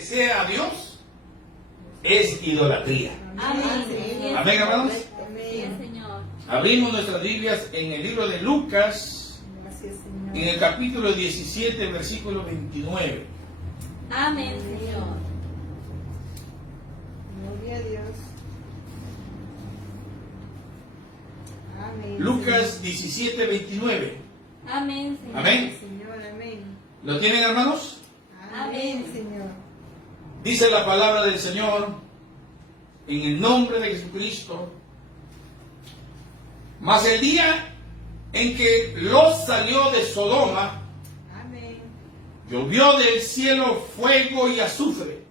sea a Dios es idolatría. Amén. Amén, hermanos. Amén, Señor. Abrimos nuestras Biblias en el libro de Lucas, en el capítulo 17, versículo 29. Amén, Señor. Gloria a Dios. Amén. Lucas 17, 29. Amén, Señor. Amén. Señor, amén. ¿Lo tienen, hermanos? Amén, Señor. Dice la palabra del Señor, en el nombre de Jesucristo. Mas el día en que Lot salió de Sodoma, Amén. llovió del cielo fuego y azufre,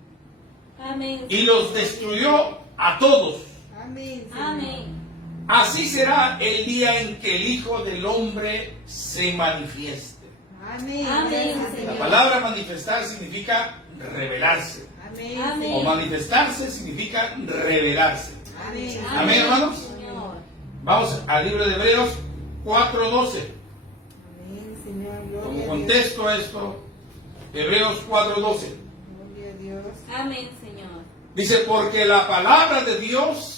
Amén. y los destruyó a todos. Amén. Señor. Amén. Así será el día en que el Hijo del Hombre se manifieste. Amén. Amén, La Señor. palabra manifestar significa revelarse. Amén. Amén. O manifestarse significa revelarse. Amén. Amén, hermanos. Señor. Vamos al libro de Hebreos 4:12. Amén, Señor. Gloria Como a Dios. contexto a esto, Hebreos 4:12. Gloria a Dios. Amén, Señor. Dice, porque la palabra de Dios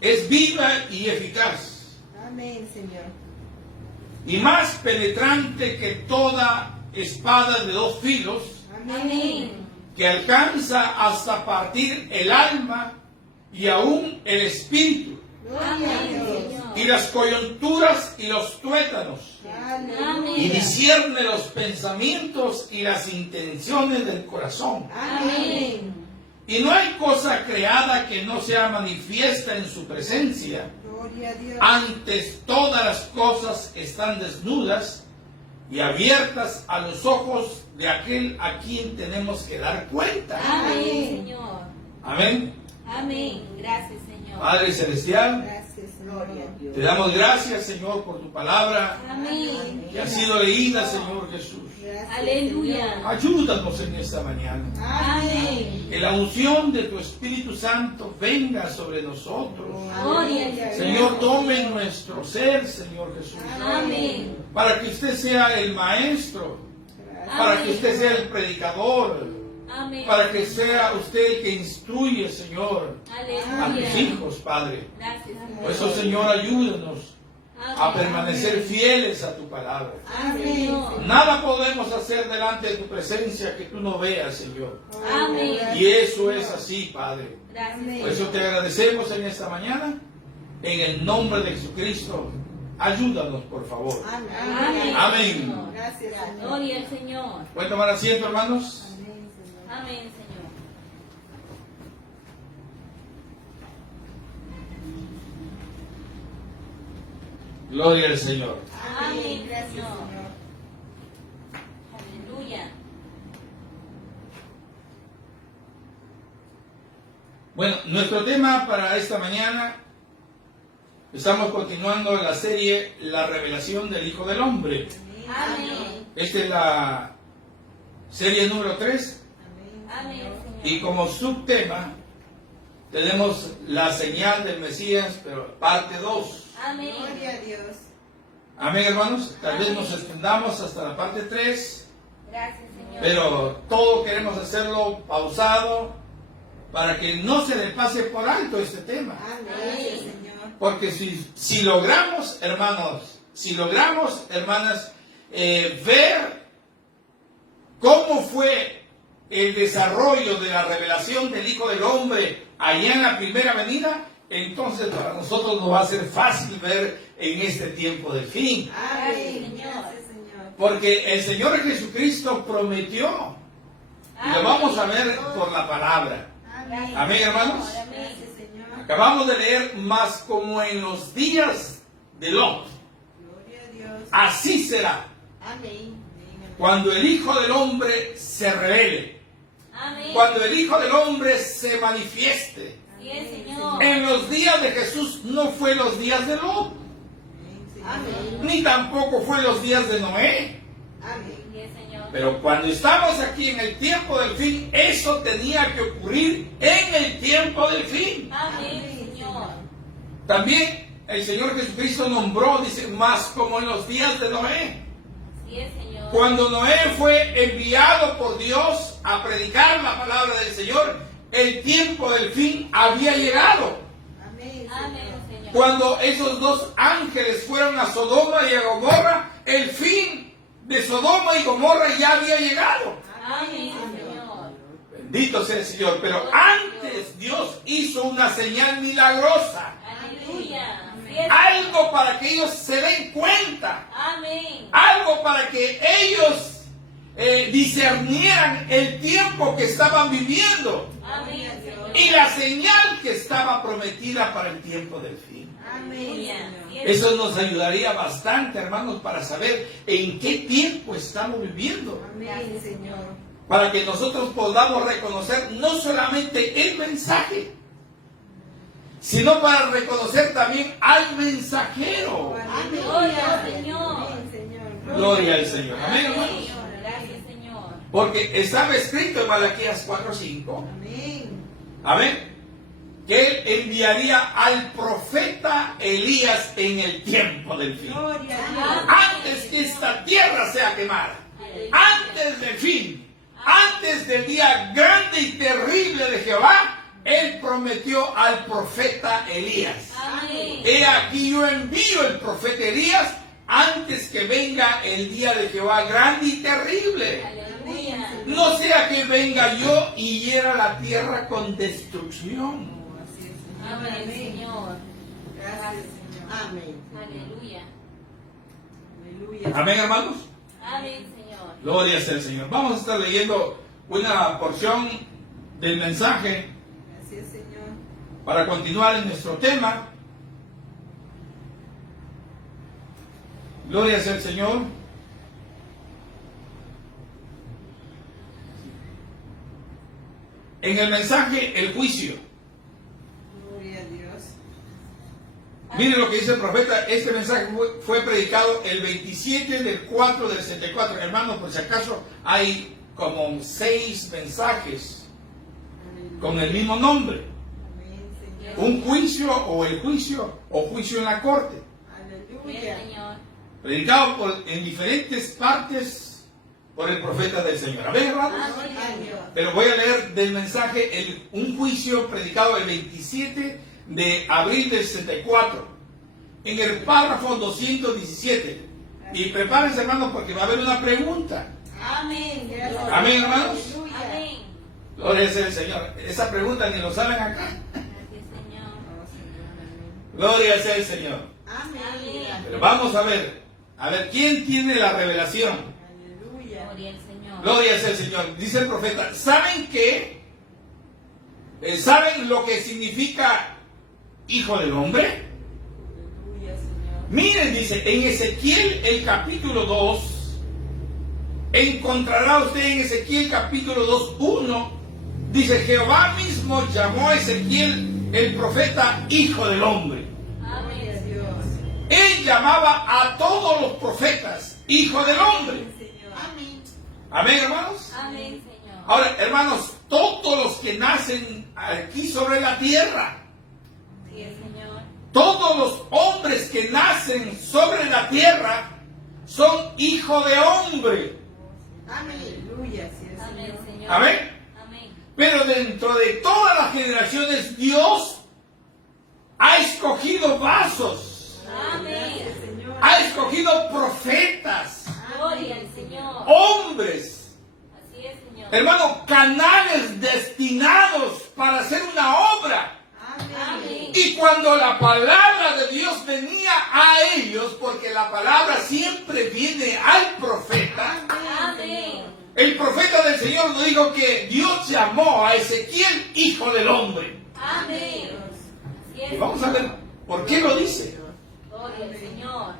es viva y eficaz, Amén, Señor. y más penetrante que toda espada de dos filos, Amén. que alcanza hasta partir el alma y aún el espíritu, Gloria a Amén, Dios. Señor. y las coyunturas y los tuétanos, y Aleluya. discierne los pensamientos y las intenciones del corazón. Amén. Y no hay cosa creada que no sea manifiesta en su presencia. Gloria a Dios. Antes todas las cosas están desnudas y abiertas a los ojos de aquel a quien tenemos que dar cuenta. Amén, Señor. Amén. Amén. Gracias, Señor. Padre Celestial, Gracias, Señor. te damos gracias, Señor, por tu palabra Amén. que ha sido leída, Señor Jesús. Gracias, Aleluya. Ayúdanos en esta mañana. Señor. Amén. Que la unción de tu Espíritu Santo venga sobre nosotros. Gloria al Señor. Señor, tome nuestro ser, Señor Jesús, Amén. para que usted sea el maestro, para que usted sea el predicador, Amén. para que sea usted el que instruye, Señor, a tus Aleluya. hijos, Padre. Gracias, Señor. Por eso, Señor, ayúdanos a Amén. permanecer fieles a tu palabra. Amén, Señor. Nada podemos hacer delante de tu presencia que tú no veas, Señor. Amén. Y eso es así, Padre. Gracias, Por eso te agradecemos en esta mañana. En el nombre de Jesucristo, ayúdanos, por favor. Amén. Amén. Señor. Gracias, Señor. Gloria al Señor. ¿Pueden tomar asiento, hermanos? Amén, Señor. Amén, Señor. Gloria al Señor. Amén, Gracias, Señor. Señor. Aleluya. Bueno, nuestro tema para esta mañana, estamos continuando la serie La revelación del Hijo del Hombre. Amén. Esta es la serie número 3 Amén, Señor. y como subtema tenemos la señal del Mesías, pero parte 2. Amén. Gloria a Dios. Amén, hermanos. Tal vez nos extendamos hasta la parte 3, Gracias, Señor. pero todo queremos hacerlo pausado para que no se le pase por alto este tema. Amén, Señor. Porque si logramos, hermanos, hermanas, ver cómo fue el desarrollo de la revelación del Hijo del Hombre allá en la primera venida, entonces para nosotros nos va a ser fácil ver en este tiempo del fin. Amén. Señor. Gracias, Señor. Porque el Señor Jesucristo prometió, y lo vamos a ver por la palabra. Amén. Amén, hermanos. Amén. Gracias, Señor. Acabamos de leer, más como en los días de Lot, Gloria a Dios. así será Amén. cuando el Hijo del Hombre se revele, Amén. cuando el Hijo del Hombre se manifieste. Así es, Señor. En los días de Jesús no fue los días de Lot, Amén. ni tampoco fue los días de Noé. Amén. Así es, Señor. Pero cuando estamos aquí en el tiempo del fin, eso tenía que ocurrir en el tiempo del fin. Amén, Señor. También el Señor Jesucristo nombró, dice, más como en los días de Noé. Así es, Señor. Cuando Noé fue enviado por Dios a predicar la palabra del Señor, el tiempo del fin había llegado. Amén. Amén, Señor. Cuando esos dos ángeles fueron a Sodoma y a Gomorra, el fin de Sodoma y Gomorra ya había llegado. Amén, Señor. Bendito sea el Señor. Pero antes Dios hizo una señal milagrosa. Aleluya. Así es. Algo para que ellos se den cuenta. Amén. Algo para que ellos discernieran el tiempo que estaban viviendo. Amén, Señor. Y la señal que estaba prometida para el tiempo del fin. Amén. Así Señor. es. Eso nos ayudaría bastante, hermanos, para saber en qué tiempo estamos viviendo. Amén, Señor. Para que nosotros podamos reconocer no solamente el mensaje, sino para reconocer también al mensajero. Amén. Gloria al Señor. Amén, Señor. Gloria al Señor. Amén, hermanos. Amén. Gracias, Señor. Porque estaba escrito en Malaquías 4:5. Amén. Amén. Que él enviaría al profeta Elías en el tiempo del fin. Gloria a Dios. Antes que esta tierra sea quemada. Antes del fin. Antes del día grande y terrible de Jehová. Él prometió al profeta Elías. Amén. He aquí yo envío el profeta Elías antes que venga el día de Jehová grande y terrible. Aleluya. No sea que venga yo y hiera la tierra con destrucción. Así es, Señor. Amén, Señor. Gracias, Señor. Amén. Aleluya. Aleluya. Amén, hermanos. Amén, Señor. Gloria sea el Señor. Vamos a estar leyendo una porción del mensaje Gracias, Señor. para continuar en nuestro tema. Gloria sea el Señor. En el mensaje, el juicio. Gloria a Dios. Miren lo que dice el profeta. Este mensaje fue predicado el 27 del 4 del 64. Hermanos, por si acaso, hay como 6 mensajes Aleluya. con el mismo nombre. Amén, Señor. Un juicio o el juicio o juicio en la corte. Bien, Aleluya. Señor. Predicado en diferentes partes por el profeta del Señor. A ver, hermanos. Amén. Gloria a Dios. Pero voy a leer del mensaje un juicio predicado el 27 de abril del 64. En el párrafo 217. Y prepárense, hermanos, porque va a haber una pregunta. Amén. Gracias. Amén, hermanos. Aleluya. Amén. Gloria sea el Señor. Esa pregunta ni lo saben acá. Gracias, Señor. Oh, Señor. Amén. Gloria sea el Señor. Amén. Pero vamos a ver. A ver, ¿quién tiene la revelación? Aleluya. Gloria al Señor. Gloria sea el Señor. Dice el profeta, ¿saben qué? ¿Saben lo que significa hijo del hombre? Aleluya, Señor. Miren, dice, en Ezequiel el capítulo 2, encontrará usted en Ezequiel capítulo 2:1, dice, Jehová mismo llamó a Ezequiel el profeta hijo del hombre. Gloria a Amén. Dios. Él llamaba a todos los profetas hijo del hombre. Amén, Señor. Amén. Amén, hermanos. Amén, Señor. Ahora, hermanos, todos los que nacen aquí sobre la tierra, Sí, Señor. todos los hombres que nacen sobre la tierra son hijos de hombre. Amén. Aleluya, sí, es, Amén, Señor. Señor. Amén. Amén. Pero dentro de todas las generaciones, Dios ha escogido vasos, Amén. Gracias, Señor. ha escogido profetas, Gloria al Señor. hombres, Así es, Señor. hermano, canales destinados para hacer una obra. Amén. Y cuando la palabra de Dios venía a ellos, porque la palabra siempre viene al profeta, Amén. el profeta del Señor nos dijo que Dios llamó a Ezequiel hijo del hombre. Amén. Así es. Y vamos a ver por qué lo dice. Gloria al Señor.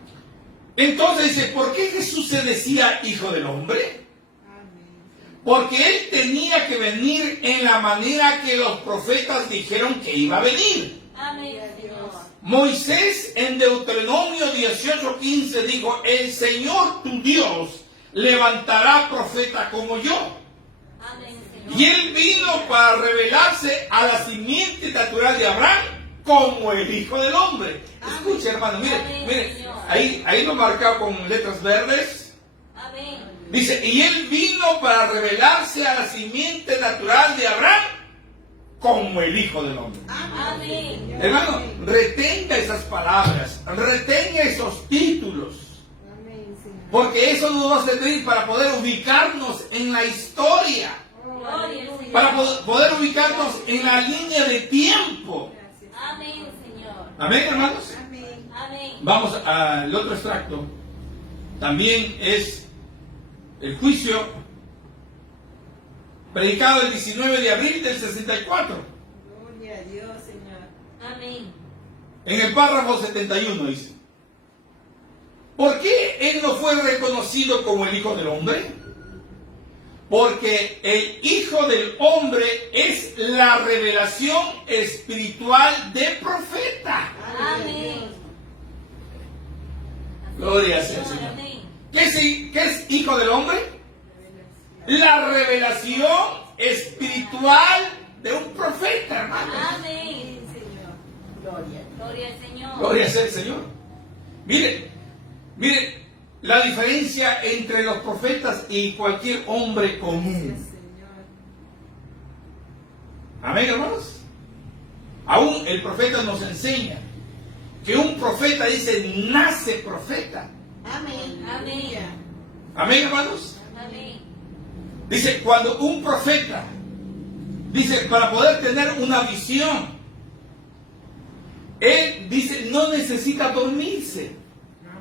Entonces dice, ¿por qué Jesús se decía hijo del hombre? Amén. Porque él tenía que venir en la manera que los profetas dijeron que iba a venir. Amén, Señor. Moisés en Deuteronomio 18:15 dijo, el Señor tu Dios levantará profeta como yo. Amén, Señor. Y él vino para revelarse a la simiente natural de Abraham como el Hijo del Hombre. Escuche, hermano, mire, Amén, mire, Señor. ahí lo marcado con letras verdes. Dice, y él vino para revelarse a la simiente natural de Abraham como el Hijo del Hombre. Amén. Hermano, retenga esas palabras, retenga esos títulos, Amén, Señor. porque eso nos va a servir para poder ubicarnos en la historia, Gloria al Señor. para poder ubicarnos en la línea de tiempo. Gracias. Amén, Señor. Amén, hermanos. Amén. Amén. Vamos al otro extracto. También es el juicio predicado el 19 de abril del 64. Gloria a Dios, Señor. Amén. En el párrafo 71 dice: ¿por qué él no fue reconocido como el Hijo del Hombre? Porque el Hijo del Hombre es la revelación espiritual del profeta. Amén. Gloria sea al Señor. Amén. ¿Qué es Hijo del Hombre? La revelación espiritual de un profeta, hermano. Amén. Señor. Gloria. Gloria al Señor. Gloria sea el Señor. Mire la diferencia entre los profetas y cualquier hombre común. Gracias, Señor. Amén, hermanos. Aún el profeta nos enseña que un profeta, dice, nace profeta. Amén. Amén. Amén, hermanos. Amén. Dice, cuando un profeta, dice, para poder tener una visión, él dice, no necesita dormirse.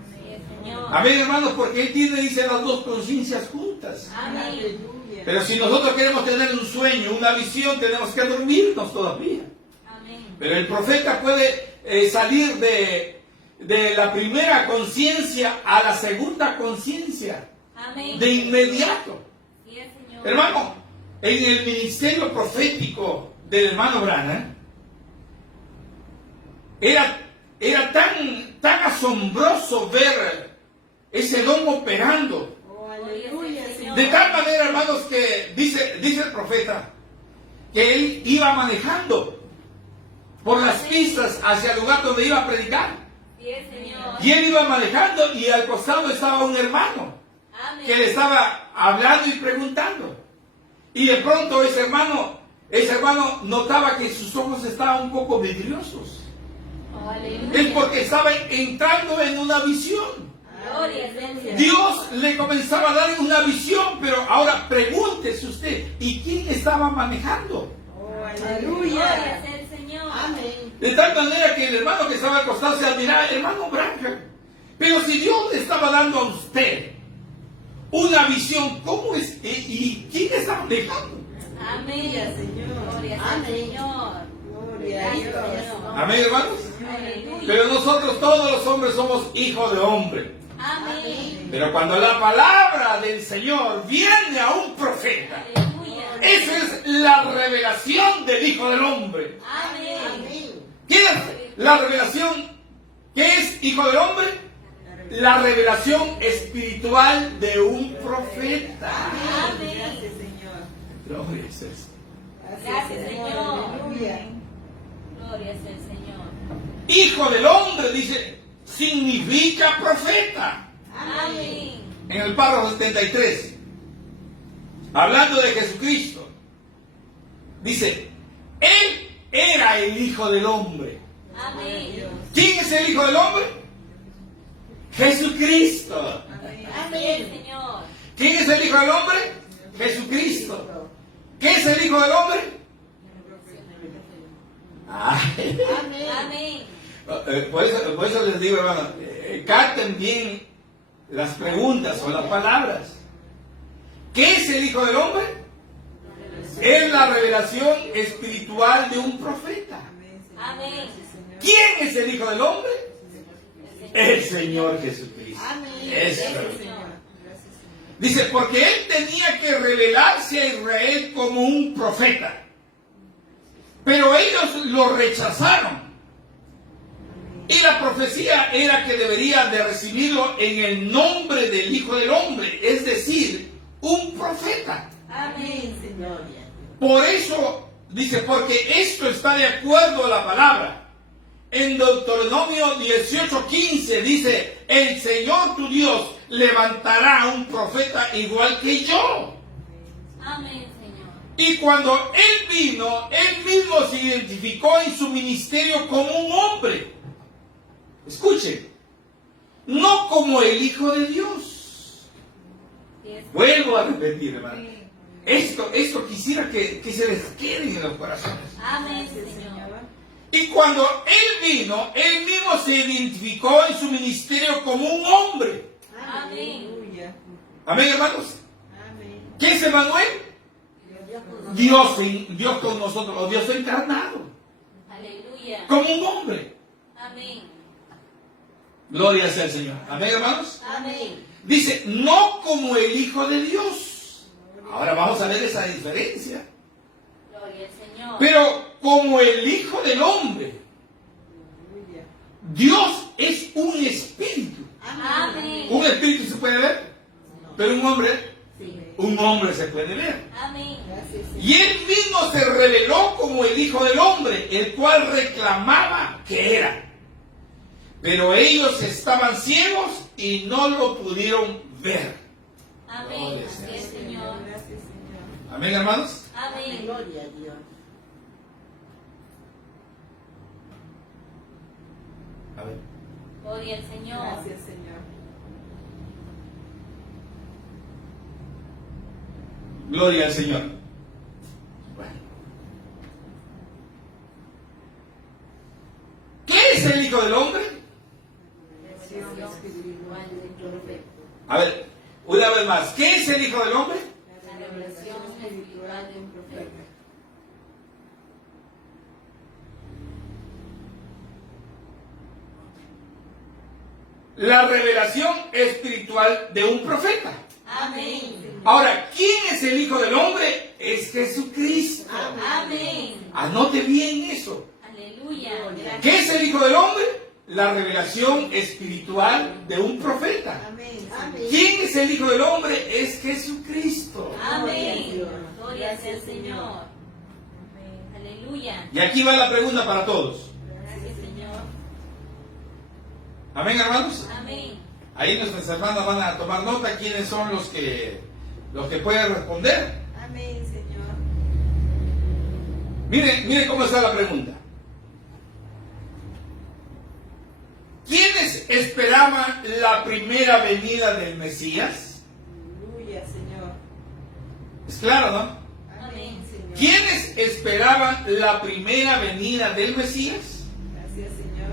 Sí, Señor. Amén, hermanos, porque él tiene, dice, las dos conciencias juntas. Amén. Aleluya. Pero si nosotros queremos tener un sueño, una visión, tenemos que dormirnos todavía. Amén. Pero el profeta puede salir de la primera conciencia a la segunda conciencia Amén. de inmediato. Sí, Señor. Hermano, en el ministerio profético del hermano Branham era tan asombroso ver ese don operando. Oh, aleluya, Señor. De tal manera, hermanos, que dice el profeta que él iba manejando por las pistas hacia el lugar donde iba a predicar. Sí, Señor. Y él iba manejando y al costado estaba un hermano Amén. que le estaba hablando y preguntando. Y de pronto ese hermano notaba que sus ojos estaban un poco vidriosos. Oh, aleluya. Es porque estaba entrando en una visión. Gloria al Señor. Dios le comenzaba a dar una visión, pero ahora pregúntese usted, ¿y quién estaba manejando? Oh, Gloria aleluya. sea el Señor. Amén. De tal manera que el hermano que estaba al costado se admiraba, hermano Branham. Pero si Dios le estaba dando a usted una visión, ¿cómo es? ¿Y quién está manejando? Amén. Aleluya, Señor. Gloria sea el Amén. Señor. Gloria a Dios. Amén, hermanos. Aleluya. Pero nosotros, todos los hombres, somos hijos de hombre. Amén. Pero cuando la palabra del Señor viene a un profeta, Aleluya. esa es la revelación del Hijo del Hombre. Amén. Amén. ¿Qué es la revelación? ¿Qué es Hijo del Hombre? La revelación espiritual de un profeta. Amén. Gracias, Señor. Gloria es esto. Gracias, Señor. Aleluya. Gloria sea el Señor. Hijo del Hombre, dice, significa profeta. Amén. En el párrafo 73, hablando de Jesucristo, dice, Él era el Hijo del Hombre. Amén. ¿Quién es el Hijo del Hombre? Jesucristo. Así es, Señor. ¿Quién es el Hijo del Hombre? Jesucristo. ¿Qué es el Hijo del Hombre? Ay. Amén. Amén. Por eso les digo, hermano, capten bien las preguntas o las palabras. ¿Qué es el Hijo del Hombre? Es la revelación espiritual de un profeta. Amén. ¿Quién es el Hijo del Hombre? El Señor Jesucristo. Amén. Eso. Gracias, Señor. Gracias, Señor. Dice, porque Él tenía que revelarse a Israel como un profeta. Pero ellos lo rechazaron. Y la profecía era que deberían de recibirlo en el nombre del Hijo del Hombre, es decir, un profeta. Amén. Gloria. Por eso, dice, porque esto está de acuerdo a la palabra. en Deuteronomio 18:15 dice, el Señor tu Dios levantará un profeta igual que yo. Amén, Señor. Y cuando Él vino, Él mismo se identificó en su ministerio como un hombre. Escuchen, no como el Hijo de Dios. Vuelvo a repetir, hermano. Esto quisiera que se les quede en los corazones. Amén, Gracias, Señor. Señor. Y cuando Él vino, Él mismo se identificó en su ministerio como un hombre. Aleluya. Amén, hermanos. Amén. ¿Qué es Emmanuel? Dios con nosotros, o Dios encarnado, Aleluya. como un hombre. Amén. Gloria sea al Señor. Amén, hermanos. Amén. Dice, no como el Hijo de Dios. Ahora vamos a ver esa diferencia. Gloria al Señor. Pero como el Hijo del Hombre. Aleluya. Dios es un espíritu. Amén. Un espíritu se puede ver, pero Sí. un hombre se puede ver. Amén. Gracias, Señor. Y Él mismo se reveló como el Hijo del Hombre, el cual reclamaba que era. Pero ellos estaban ciegos y no lo pudieron ver. Amén. Así es, Señor. Gracias, Señor. Amén, hermanos. Amén. Gloria a Dios. A ver. Gloria al Señor. Gracias, Señor. Gloria al Señor. Bueno. ¿Qué es el Hijo del Hombre? Revelación espiritual del profeta. A ver, una vez más. ¿Qué es el Hijo del Hombre? La revelación espiritual de un profeta. La revelación espiritual de un profeta. Amén. Ahora, ¿quién es el Hijo del Hombre? Es Jesucristo. Amén. Anote bien eso. Aleluya. ¿Qué es el Hijo del Hombre? La revelación espiritual de un profeta. Amén. Amén. ¿Quién es el Hijo del Hombre? Es Jesucristo. Amén. Gloria sea al Señor. Aleluya. Y aquí va la pregunta para todos. Gracias, Señor. Amén, hermanos. Amén. Ahí nuestras hermanas van a tomar nota quiénes son los que pueden responder. Amén, Señor. Miren cómo está la pregunta. ¿Quiénes esperaban la primera venida del Mesías? Aleluya, Señor. Es claro, ¿no? Amén, Señor. ¿Quiénes esperaban la primera venida del Mesías? Gracias, Señor.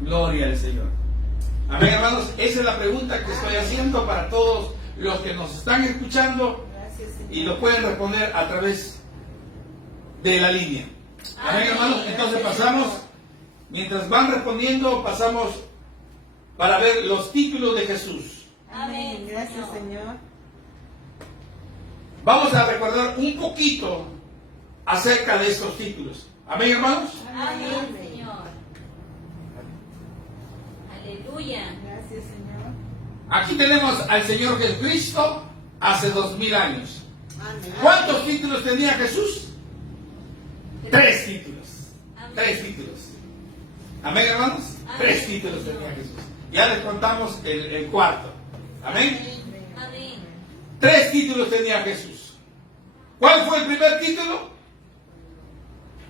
Gloria al Señor. Amén, hermanos. Esa es la pregunta que estoy haciendo para todos los que nos están escuchando Gracias, Señor. y lo pueden responder a través de la línea. Amén, hermanos. Entonces pasamos, mientras van respondiendo, pasamos para ver los títulos de Jesús. Amén. Gracias, Señor. Vamos a recordar un poquito acerca de estos títulos. Amén, hermanos. Amén, Señor. Aleluya. Gracias, Señor. Aquí tenemos al Señor Jesucristo hace 2000 años. Amén. ¿Cuántos títulos tenía Jesús? 3 títulos. Amén. 3 títulos. Amén, hermanos. Amén. 3 títulos tenía Jesús. Ya les contamos el cuarto. Amén. Amén. 3 títulos tenía Jesús. ¿Cuál fue el primer título?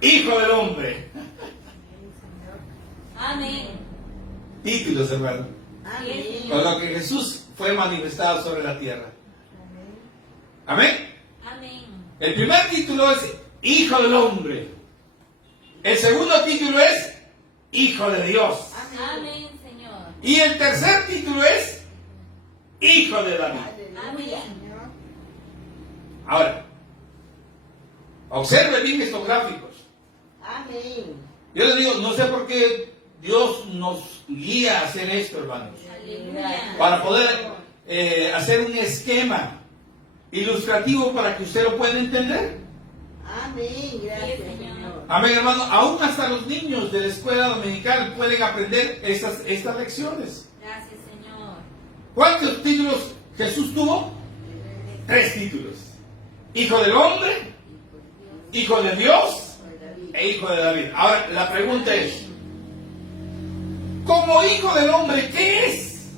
Hijo del Hombre. Amén. Títulos, hermano. Amén. Con lo que Jesús fue manifestado sobre la tierra. Amén. Amén. Amén. El primer título es Hijo del Hombre. El segundo título es Hijo de Dios. Amén, Señor. Y el tercer título es Hijo de David. Aleluya. Señor. Ahora, observe bien estos gráficos. Amén. Yo les digo, no sé por qué Dios nos guía a hacer esto, hermanos. Aleluya. Para poder hacer un esquema ilustrativo para que usted lo pueda entender. Amén. Gracias, Sí, Señor. Señor. Amén, hermano. Aún hasta los niños de la escuela dominical pueden aprender estas lecciones. Gracias, Señor. ¿Cuántos títulos Jesús tuvo? 3 títulos. Hijo del Hombre, Hijo de Dios e Hijo de David. Ahora, la pregunta es, como hijo del hombre, ¿qué es?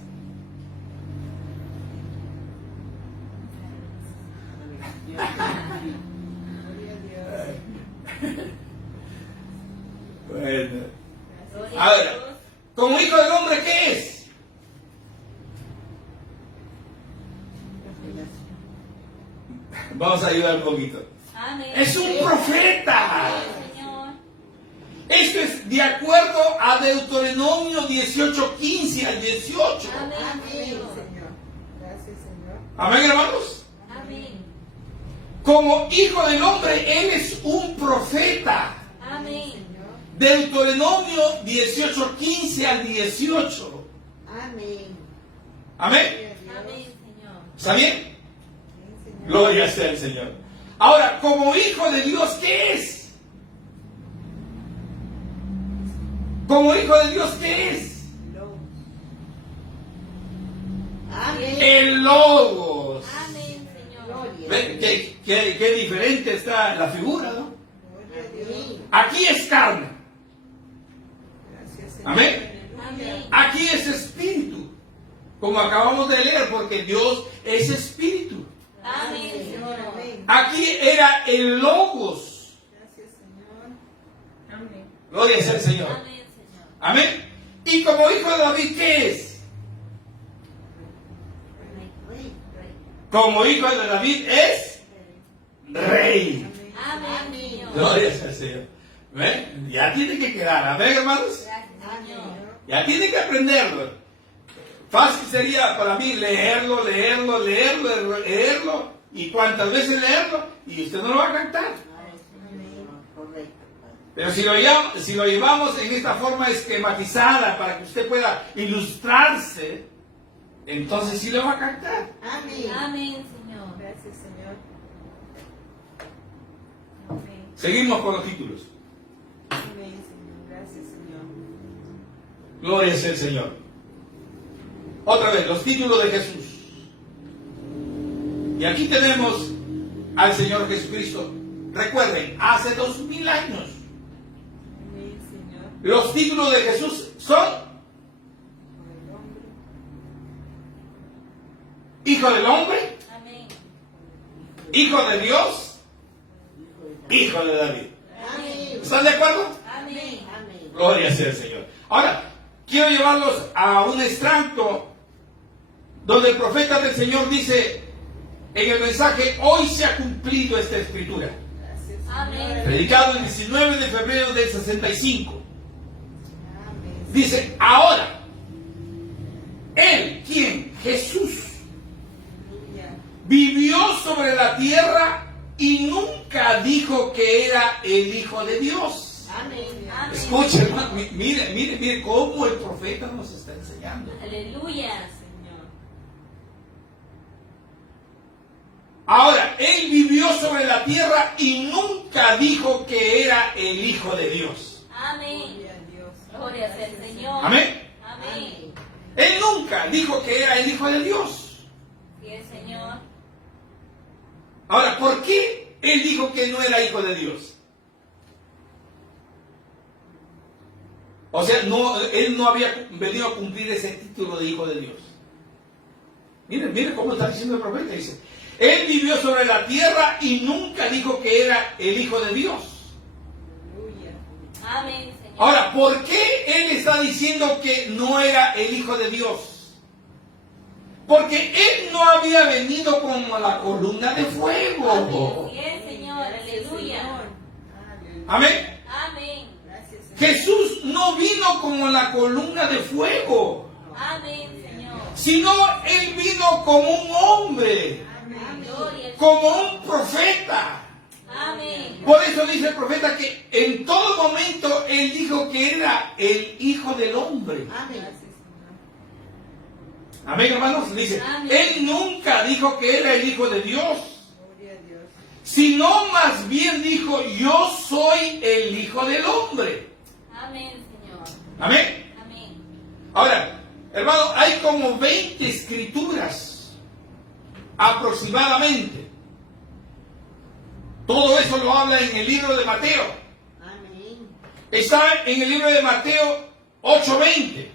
Gloria a Dios. Bueno. Gloria A ver, a Dios. como hijo del hombre, ¿qué es? Vamos a ayudar un poquito. Amén. Es un profeta. Amén, Señor. Esto es de acuerdo a Deuteronomio 18:15 al 18. Amén, Amén, Señor. Señor. Gracias, Señor. Amén, hermanos. Amén. Como hijo del hombre, él es un profeta. Amén. Señor. Deuteronomio 18:15 al 18. Amén. Amén. Gloria a Dios. Amén, Señor. ¿Está bien? Amén, Señor. Gloria sea al Señor. Ahora, como hijo de Dios, ¿qué es? Como hijo de Dios, ¿qué es? Logos. Amén. El Logos. Amén, Señor. Gloria. ¿Ven? Qué diferente está la figura, ¿no? Gloria a Dios. Amén. Aquí es carne, Gracias, Señor. Amén. Aleluya. Amén. aquí es espíritu, como acabamos de leer, porque Dios es espíritu. Amén, Señor, Señor. amén. Aquí era el Logos. Gracias, Señor. Amén. Gloria sea al Señor. Amén, Señor. Amén. Y como hijo de David, ¿qué es? Rey. Como hijo de David es rey. Amén. Amén, Señor. Gloria sea al Señor. ¿Ven? Ya tiene que quedar. Amén, hermanos. Gracias, Señor. Señor. Ya tiene que aprenderlo. Fácil sería para mí leerlo, y cuántas veces leerlo, y usted no lo va a cantar. Amén. Correcto. Pero si lo llevamos en esta forma esquematizada para que usted pueda ilustrarse, entonces sí lo va a cantar. Amén. Amén, Señor. Gracias, Señor. Amén. Seguimos con los títulos. Amén, Señor. Gracias, Señor. Gloria sea el Señor. Otra vez, los títulos de Jesús. Y aquí tenemos al Señor Jesucristo. Recuerden, hace 2000 años. Amén, Señor. Los títulos de Jesús son Por el hombre. Hijo del Hombre, Amén. Hijo de Dios, Hijo de David. Amén. ¿Están de acuerdo? Amén. Amén. Gloria sea el Señor. Ahora, quiero llevarlos a un extracto donde el profeta del Señor dice en el mensaje: hoy se ha cumplido esta escritura. Gracias, Amén. Señor. Predicado el 19 de febrero del 65. Amén. Dice: ahora, Él, ¿quién? Jesús, Aleluya. vivió sobre la tierra y nunca dijo que era el Hijo de Dios. Amén. Amén. Escuchen, hermano, mire cómo el profeta nos está enseñando. Aleluya. Señor. Ahora, Él vivió sobre la tierra y nunca dijo que era el Hijo de Dios. Amén. Gloria a Dios. Gloria sea el Señor. Amén. Amén. Él nunca dijo que era el Hijo de Dios. Sí, el Señor. Ahora, ¿por qué Él dijo que no era Hijo de Dios? O sea, Él no había venido a cumplir ese título de Hijo de Dios. Miren cómo está diciendo el profeta. Dice: Él vivió sobre la tierra y nunca dijo que era el Hijo de Dios. Aleluya. Amén, Señor. Ahora, ¿por qué Él está diciendo que no era el Hijo de Dios? Porque Él no había venido como la columna de fuego. Sí, el Señor. Aleluya. Aleluya. Amén. Amén. Gracias, Señor. Jesús no vino como la columna de fuego, Amén, Señor. sino Él vino como un hombre, Amén. Gloria al como Señor. un profeta. Amén. Por eso dice el profeta que en todo momento Él dijo que era el Hijo del Hombre. Amén. Gracias, Señor. Amén, hermanos. Dice: Amén. Él nunca dijo que era el Hijo de Dios, Gloria a Dios. sino más bien dijo: yo soy el Hijo del Hombre. Amén, Señor. Amén. Amén. Ahora, hermano, hay como 20 escrituras aproximadamente. Todo eso lo habla en el libro de Mateo. Amén. Está en el libro de Mateo 8:20.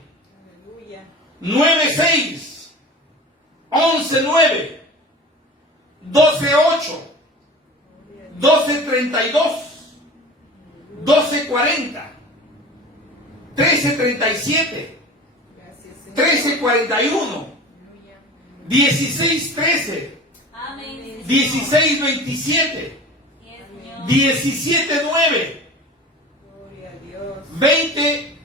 9:6, 11:9, 12:8, 12:32, 12:40, 13:37, Gracias, Señor. 13:41, 16:13, Amén. 16:27, Yes, Señor. 17:9, Gloria a Dios. 20,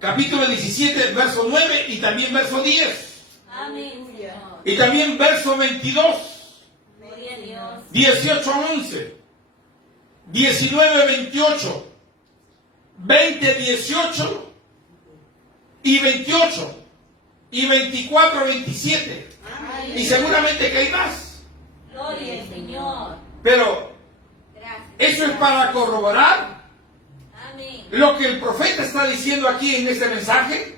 capítulo 17, verso 9 y también verso 10. Amén, Señor. Y también verso 22, Gloria a Dios. 18:11, 19:28, 20:18 y 28 y 24:27. Amén. Y seguramente que hay más. Gloria al Señor. Pero Gracias. eso es para corroborar Amén. lo que el profeta está diciendo aquí en este mensaje.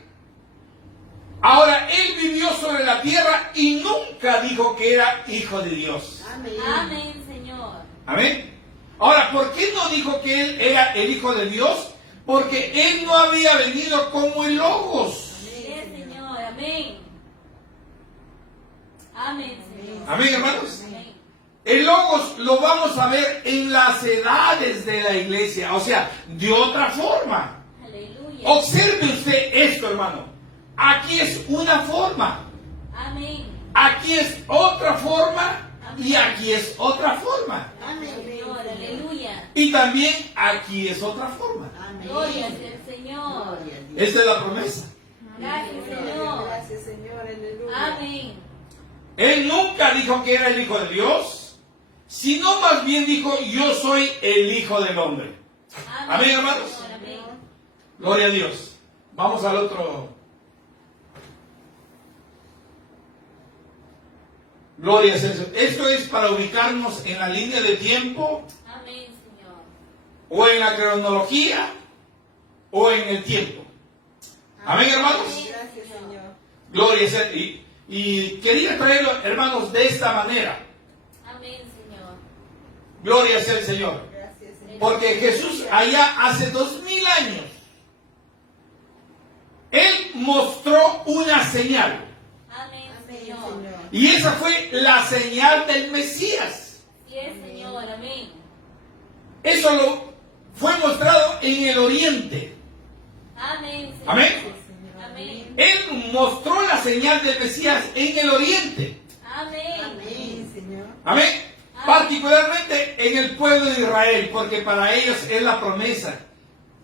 Ahora, él vivió sobre la tierra y nunca dijo que era hijo de Dios. Amén. Amén, Señor. Amén. Ahora, ¿por qué no dijo que él era el hijo de Dios? Porque él no había venido como el Logos. Yes, Señor. Amén. Amén, Señor. Amén, hermanos. Amén. El Logos lo vamos a ver en las edades de la iglesia, o sea, de otra forma. Aleluya. Observe usted esto, hermano. Aquí es una forma, Amén. aquí es otra forma y aquí es otra forma. Amén. Señor, aleluya. Y también aquí es otra forma. Amén. Gloria al Señor. Gloria a Dios. Esta es la promesa. Gracias, Señor. Gracias, Señor. Aleluya. Amén. Él nunca dijo que era el Hijo de Dios, sino más bien dijo, yo soy el Hijo del Hombre. Amén, hermanos. Señor, amén. Gloria a Dios. Vamos al otro. Gloria a Dios. Esto es para ubicarnos en la línea de tiempo, Amén, Señor. o en la cronología, o en el tiempo. Amén, hermanos. Gracias, Señor. Gloria a Dios. Y quería traerlo, hermanos, de esta manera. Amén, Señor. Gloria sea el Señor. Gracias, Señor. Porque Jesús allá hace 2000 años, Él mostró una señal. Amén, Amén, Señor. Señor. Y esa fue la señal del Mesías. Yes, Señor. Amén. Eso lo fue mostrado en el Oriente. Amén, Señor. Amén. Señor. Amén. Él mostró la señal del Mesías en el Oriente. Amén. Amén, Señor. Amén. Particularmente en el pueblo de Israel, porque para ellos es la promesa.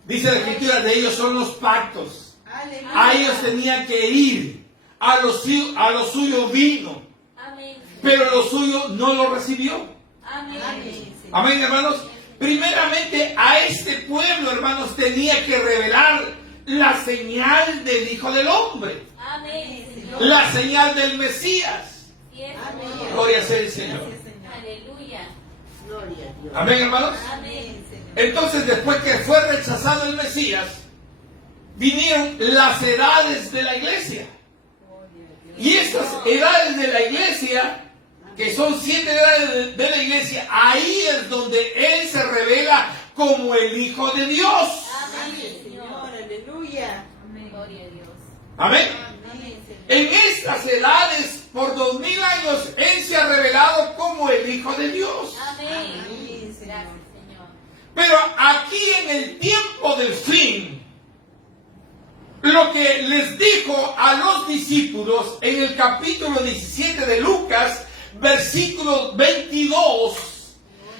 Dice la Escritura, de ellos son los pactos. Aleluya. A ellos tenían que ir. A lo suyo vino. Amén. Pero lo suyo no lo recibió. Amén. Amén, Señor. Amén, hermanos. Primeramente a este pueblo, hermanos, tenía que revelar la señal del Hijo del Hombre. Amén, Señor. La señal del Mesías. Yes, Amén. Señor. Gloria sea el Señor. Gracias, Señor. Aleluya. Gloria a Dios. Amén, hermanos. Amén. Señor. Entonces, después que fue rechazado el Mesías, vinieron las edades de la iglesia. Gloria a Dios. Y estas edades de la iglesia, que son 7 edades de la iglesia, ahí es donde Él se revela como el Hijo de Dios. Amén, Señor. Señor. Aleluya. Gloria a Dios. Amén. Amén, Señor. En estas edades, por 2000 años, Él se ha revelado como el Hijo de Dios. Amén. Amén, Señor. Gracias, Señor. Pero aquí en el tiempo del fin, lo que les dijo a los discípulos en el capítulo 17 de Lucas, versículo 22,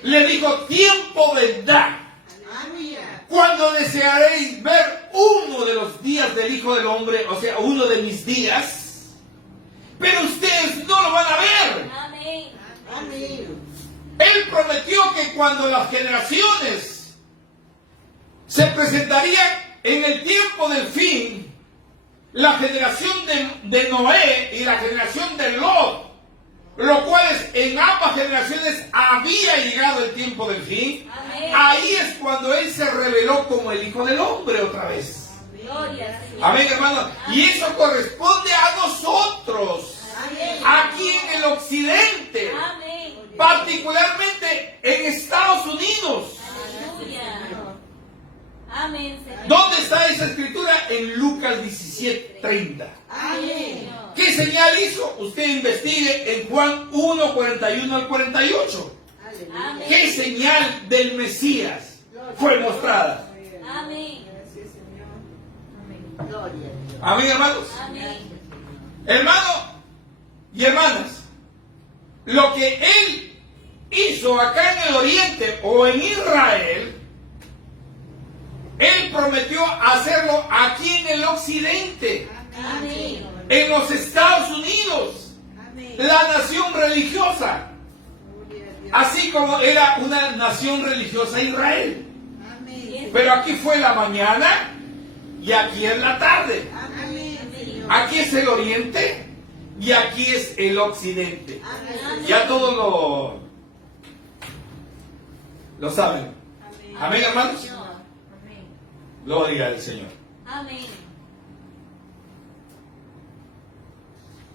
le dijo, tiempo vendrá Aleluya. cuando desearéis ver uno de los días del Hijo del Hombre, o sea, uno de mis días, pero ustedes no lo van a ver. Amén. Amén. Él prometió que cuando las generaciones se presentarían en el tiempo del fin, la generación de Noé y la generación de Lot, lo cual en ambas generaciones había llegado el tiempo del fin, Amén. ahí es cuando Él se reveló como el Hijo del Hombre otra vez. Gloria al Señor. Amén, hermano. Y eso corresponde a nosotros, Amén. aquí en el occidente, Amén. particularmente en Estados Unidos. Aleluya. Señor. Amén, Señor. ¿Dónde está esa escritura? En Lucas 17:30. Amén. ¿Qué señal hizo? Usted investigue en Juan 1, 41 al 48. Aleluya. ¿Qué señal del Mesías fue mostrada? Amén. Gracias, Señor. Amén. Gloria a Dios. Amén, hermanos. Amén. Hermano y hermanas, lo que Él hizo acá en el Oriente o en Israel, Él prometió hacerlo aquí en el Occidente, Amén. en los Estados Unidos, Amén. la nación religiosa, Gloria a Dios. así como era una nación religiosa Israel. Amén. Pero aquí fue la mañana y aquí es la tarde. Amén, Señor. Aquí es el Oriente y aquí es el Occidente. Amén. Ya todos lo saben. Amén. Amén, hermanos. Señor. Amén. Gloria al Señor. Amén.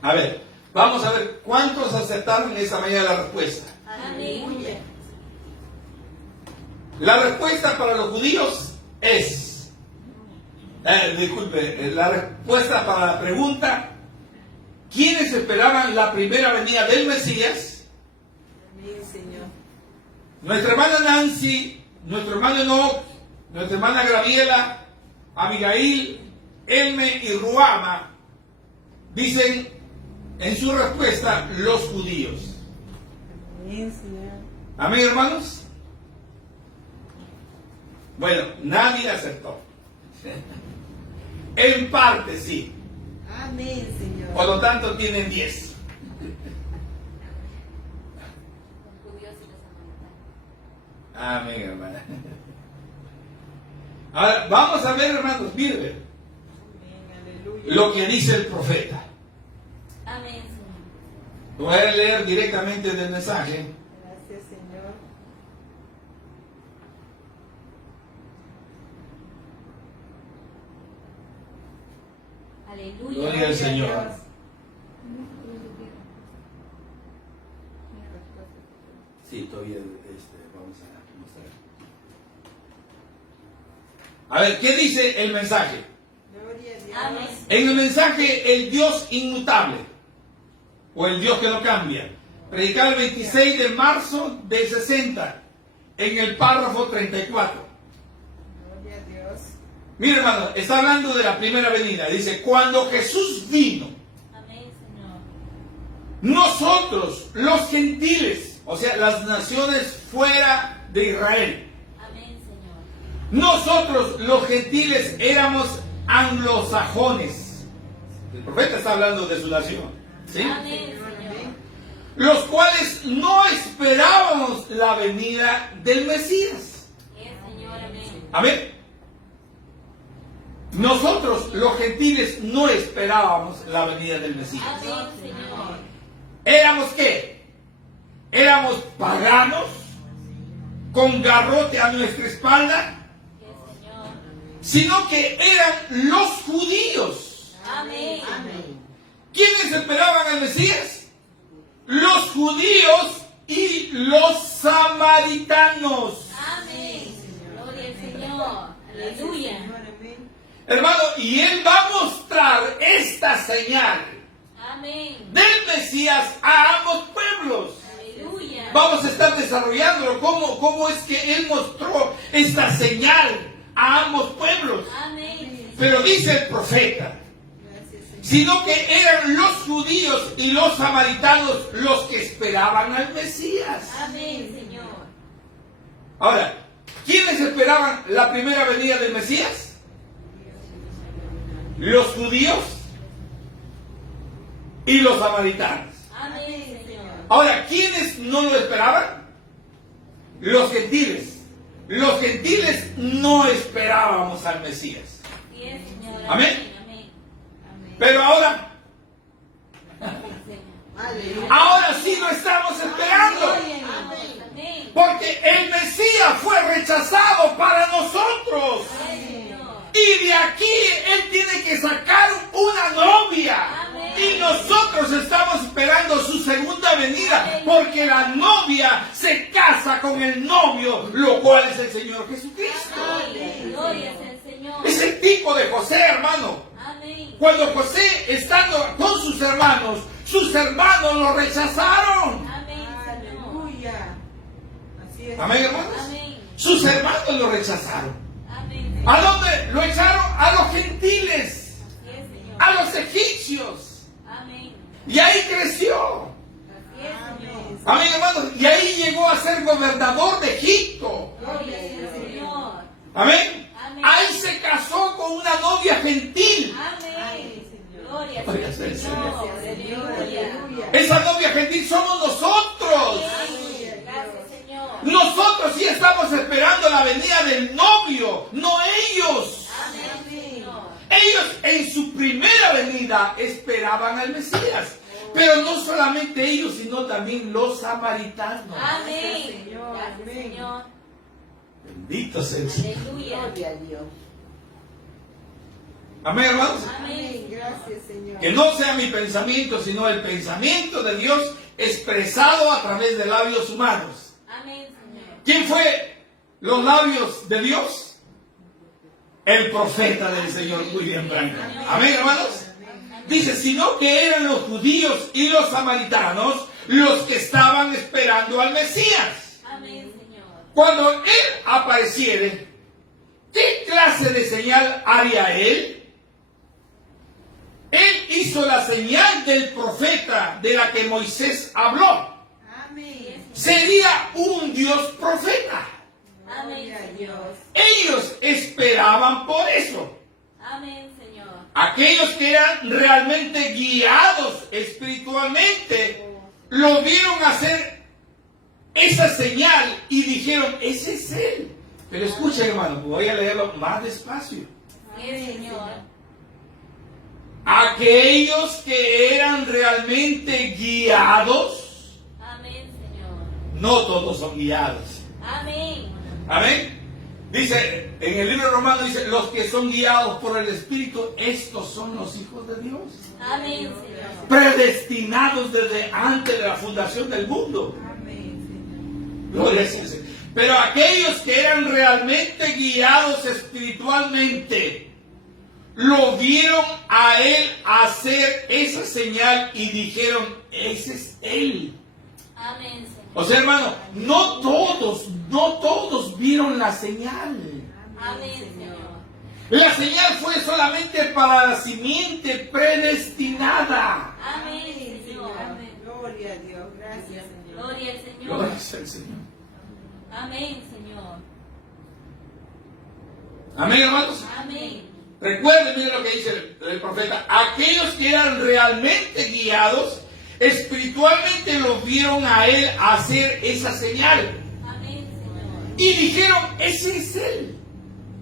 A ver, vamos a ver cuántos aceptaron esta mañana la respuesta. Amén. Aleluya. La respuesta para los judíos es, disculpe, la respuesta para la pregunta, ¿quiénes esperaban la primera venida del Mesías? Amén, Señor. Nuestra hermana Nancy, nuestro hermano Enoch, nuestra hermana Graviela, Abigail, Elme y Ruama dicen en su respuesta los judíos. Amén, Señor. Amén, hermanos. Bueno, nadie aceptó. En parte sí. Amén, Señor. Por lo tanto tienen 10. Los judíos y los samaritanos. Amén, hermana. Ahora, vamos a ver, hermanos, miren Amén, aleluya. lo que dice el profeta. Amén, Señor. Voy a leer directamente del mensaje. Gracias, Señor. Aleluya. Gloria al Señor. Dios. Sí, todavía vamos a mostrar. A ver, ¿qué dice el mensaje? Gloria a Dios. Amén. En el mensaje, el Dios inmutable, o el Dios que no cambia, predicado el 26 de marzo del 60, en el párrafo 34. Gloria a Dios. Mira, hermano, está hablando de la primera venida. Dice, cuando Jesús vino, Amén, Señor. nosotros, los gentiles, o sea, las naciones fuera de Israel, Amén, Señor. nosotros, los gentiles, éramos anglosajones. El profeta está hablando de su nación, ¿sí? Amén, Señor. Los cuales no esperábamos la venida del Mesías. Sí, Señor. Amén. Amén. Nosotros, los gentiles, no esperábamos la venida del Mesías. Amén, Señor. ¿Éramos qué? Éramos paganos, con garrote a nuestra espalda, Sí, Señor. sino que eran los judíos. Amén. Amén. ¿Quiénes esperaban al Mesías? Los judíos y los samaritanos. Amén. Gloria al Señor. Aleluya. Señor, amén. Hermano, y Él va a mostrar esta señal Amén. del Mesías a ambos pueblos. Aleluya. Vamos a estar desarrollándolo. ¿Cómo es que Él mostró esta señal a ambos pueblos? Amén. Pero dice el profeta, Gracias, Señor. sino que eran los judíos y los samaritanos los que esperaban al Mesías. Amén, Señor. Ahora, ¿quiénes esperaban la primera venida del Mesías? Los judíos y los samaritanos. Amén, Señor. Ahora, ¿quiénes no lo esperaban? Los gentiles. Los gentiles no esperábamos al Mesías. Sí, Señor. Amén. Amén. Amén. Pero ahora Aleluya. Ahora sí lo estamos esperando. Amén. Amén. Porque el Mesías fue rechazado para nosotros. Amén, Señor. Y de aquí Él tiene que sacar una novia. Amén. Y nosotros estamos esperando su segunda venida, porque la novia se casa con el novio, lo cual es el Señor Jesucristo. Amén. Gloria es el Señor. Es el tipo de José, hermano. Amén. Cuando José, estando con sus hermanos lo rechazaron. Amén, Señor. Aleluya. Así es. Amén, hermanos. Amén. Sus hermanos lo rechazaron. Amén. ¿A dónde lo echaron? A los gentiles, Así es, Señor. a los egipcios. Amén. Y ahí creció. Así es, Señor. Amén, hermanos. Y ahí llegó a ser gobernador de Egipto. Gloria es el Señor. Amén. Amén. Ahí se casó con una novia gentil. Amén. Gloria Gloria es sea el el Señor. Señor. Aleluya. Esa novia gentil somos nosotros. Amén. Gracias, Señor. Nosotros sí estamos esperando la venida del novio, no ellos. Amén, Señor. Ellos en su primera venida esperaban al Mesías. Pero no solamente ellos, sino también los samaritanos. Amén. Señor. Gracias, Amén. Señor. Bendito sea el Señor. Aleluya. Gloria a Dios. Amén, hermanos. Amén. Gracias, Señor. Que no sea mi pensamiento, sino el pensamiento de Dios expresado a través de labios humanos. Amén, Señor. ¿Quién fue los labios de Dios? El profeta del Señor William Branham. Amén, hermanos. Dice, sino que eran los judíos y los samaritanos los que estaban esperando al Mesías. Amén, Señor. Cuando Él apareciere, ¿qué clase de señal haría Él? Él hizo la señal del profeta de la que Moisés habló. Amén. Sería un Dios profeta. Amén, Gloria a Señor. Dios. Ellos esperaban por eso. Amén, Señor. Aquellos que eran realmente guiados espiritualmente lo vieron hacer esa señal y dijeron, ese es Él. Pero escuchen, hermano, voy a leerlo más despacio. Amén, Señor. Aquellos que eran realmente guiados, Amén, Señor. no todos son guiados. Amén. Amén. Dice, en el libro de Romanos dice, los que son guiados por el Espíritu, estos son los hijos de Dios. Amén, Señor. Predestinados desde antes de la fundación del mundo. Amén, Gloria al Señor. Pero aquellos que eran realmente guiados espiritualmente, lo vieron a Él hacer esa señal y dijeron, ese es Él. Amén, Señor. O sea, hermano, no todos vieron la señal. Amén, Señor. La señal fue solamente para la simiente predestinada. Amén, Señor. Amén. Gloria a Dios. Gracias, Señor. Gloria al Señor. Gloria sea el Señor. Amén, Señor. Amén, hermanos. Amén. Recuerden, miren lo que dice el profeta. Aquellos que eran realmente guiados, espiritualmente lo vieron a Él hacer esa señal. Amén, Señor. Y dijeron, ese es Él.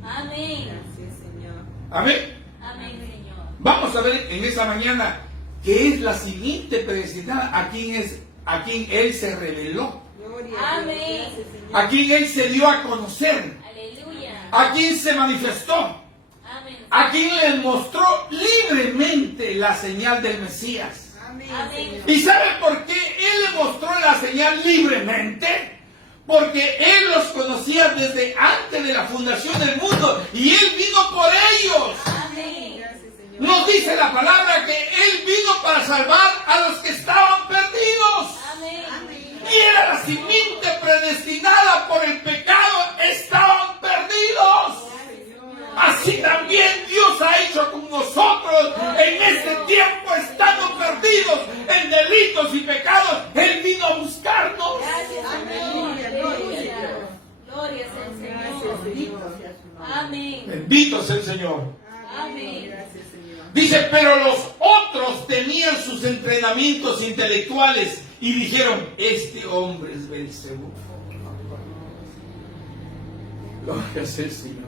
Amén. Gracias, Señor. Amén. Amén, Señor. Vamos a ver en esta mañana qué es la siguiente predestinada, a quien Él se reveló, Gloria a Dios. Amén. Gracias, Señor. a quien Él se dio a conocer, Aleluya. a quien se manifestó, Amén. a quien le mostró libremente la señal del Mesías. Amén, Amén. Señor. ¿Y saben por qué Él le mostró la señal libremente? Porque Él los conocía desde antes de la fundación del mundo y Él vino por ellos. Amén. Gracias, Señor. Nos dice la palabra que Él vino para salvar a los que estaban perdidos. Amén. Y era la simiente predestinada por el pecado, estaban perdidos. Así también Dios ha hecho con nosotros en este tiempo, estando perdidos en delitos y pecados. Él vino a buscarnos. Gracias, Señor. Aleluya. Gloria sea el Señor. Bendito sea su nombre. Amén. Bendito sea el Señor. Amén. Gracias, Señor. Dice, pero los otros tenían sus entrenamientos intelectuales y dijeron, este hombre es Belcebú. Gloria sea el Señor.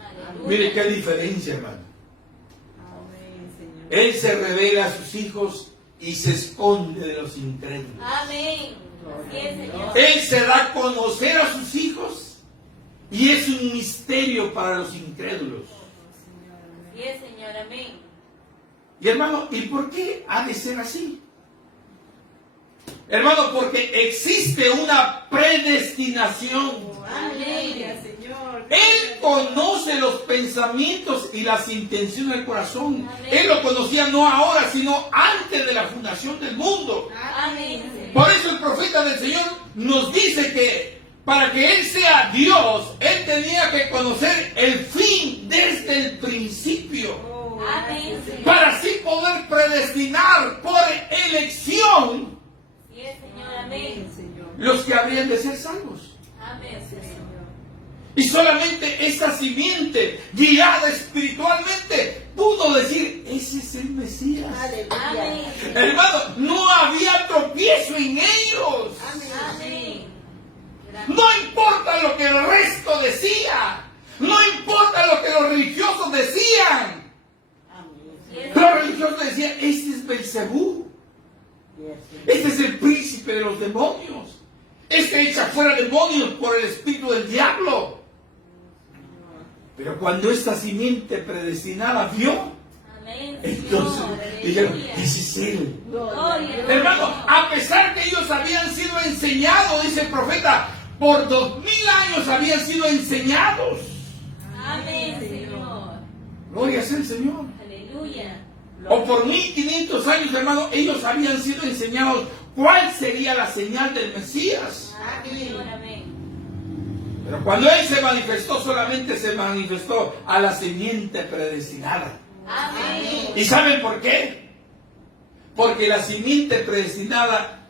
Aleluya. Mire qué diferencia, hermano. Amén, Señor. Él se revela a sus hijos y se esconde de los incrédulos. Amén. Así es, Señor. Él se da a conocer a sus hijos y es un misterio para los incrédulos. Así es, Señor. Amén. Y hermano, ¿y por qué ha de ser así? Hermano, porque existe una predestinación. Aleluya, Señor. Él conoce los pensamientos y las intenciones del corazón. Él lo conocía no ahora, sino antes de la fundación del mundo. Amén. Por eso el profeta del Señor nos dice que para que Él sea Dios, Él tenía que conocer el fin desde el principio. Oh, Amén. gracias, Señor. Para así poder predestinar por elección Sí, Señor. Amén, Amén. Señor. los que habrían de ser salvos. Amén, Gracias, Señor. Señor. Y solamente esa simiente, guiada espiritualmente, pudo decir, ese es el Mesías. Aleluya. Amén. Hermano, no había tropiezo en ellos. Amén. No importa lo que el resto decía. No importa lo que los religiosos decían. Amén. Los religiosos decían, este es Belcebú. Este es el príncipe de los demonios. Este echa fuera demonios por el espíritu del diablo. Pero cuando esta simiente predestinada vio, Amén. entonces Señor. dijeron, Aleluya. ese es él. Gloria. Hermano, a pesar que ellos habían sido enseñados, dice el profeta, por 2000 años habían sido enseñados. Amén, Señor. Gloria sea el Señor. Aleluya. O por 1500 años, hermano, ellos habían sido enseñados cuál sería la señal del Mesías. Señor, amén. Pero cuando Él se manifestó, solamente se manifestó a la simiente predestinada. Amén. ¿Y saben por qué? Porque la simiente predestinada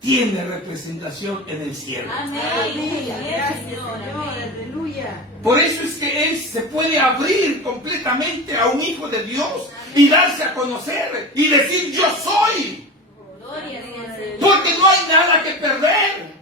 tiene representación en el cielo. Amén. Aleluya. Gracias, Señor. Señor. Amén. Aleluya. Por eso es que Él se puede abrir completamente a un hijo de Dios y darse a conocer y decir yo soy. Gloria sea el Señor. Porque no hay nada que perder.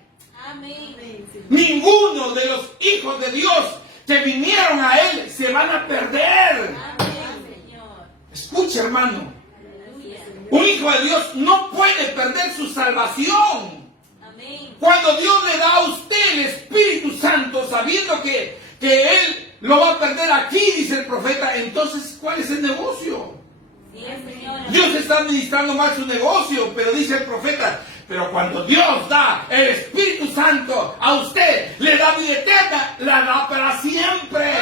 Amén. Amén, Señor. Ninguno de los hijos de Dios que vinieron a Él se van a perder. Amén, Señor. Escucha, hermano. Aleluya. Un hijo de Dios no puede perder su salvación. Amén. Cuando Dios le da a usted el Espíritu Santo, sabiendo que Él lo va a perder aquí, dice el profeta, entonces, ¿cuál es el negocio? Sí, Señor. Dios está administrando mal su negocio, pero dice el profeta, pero cuando Dios da el Espíritu Santo a usted, le da vida eterna, la da para siempre.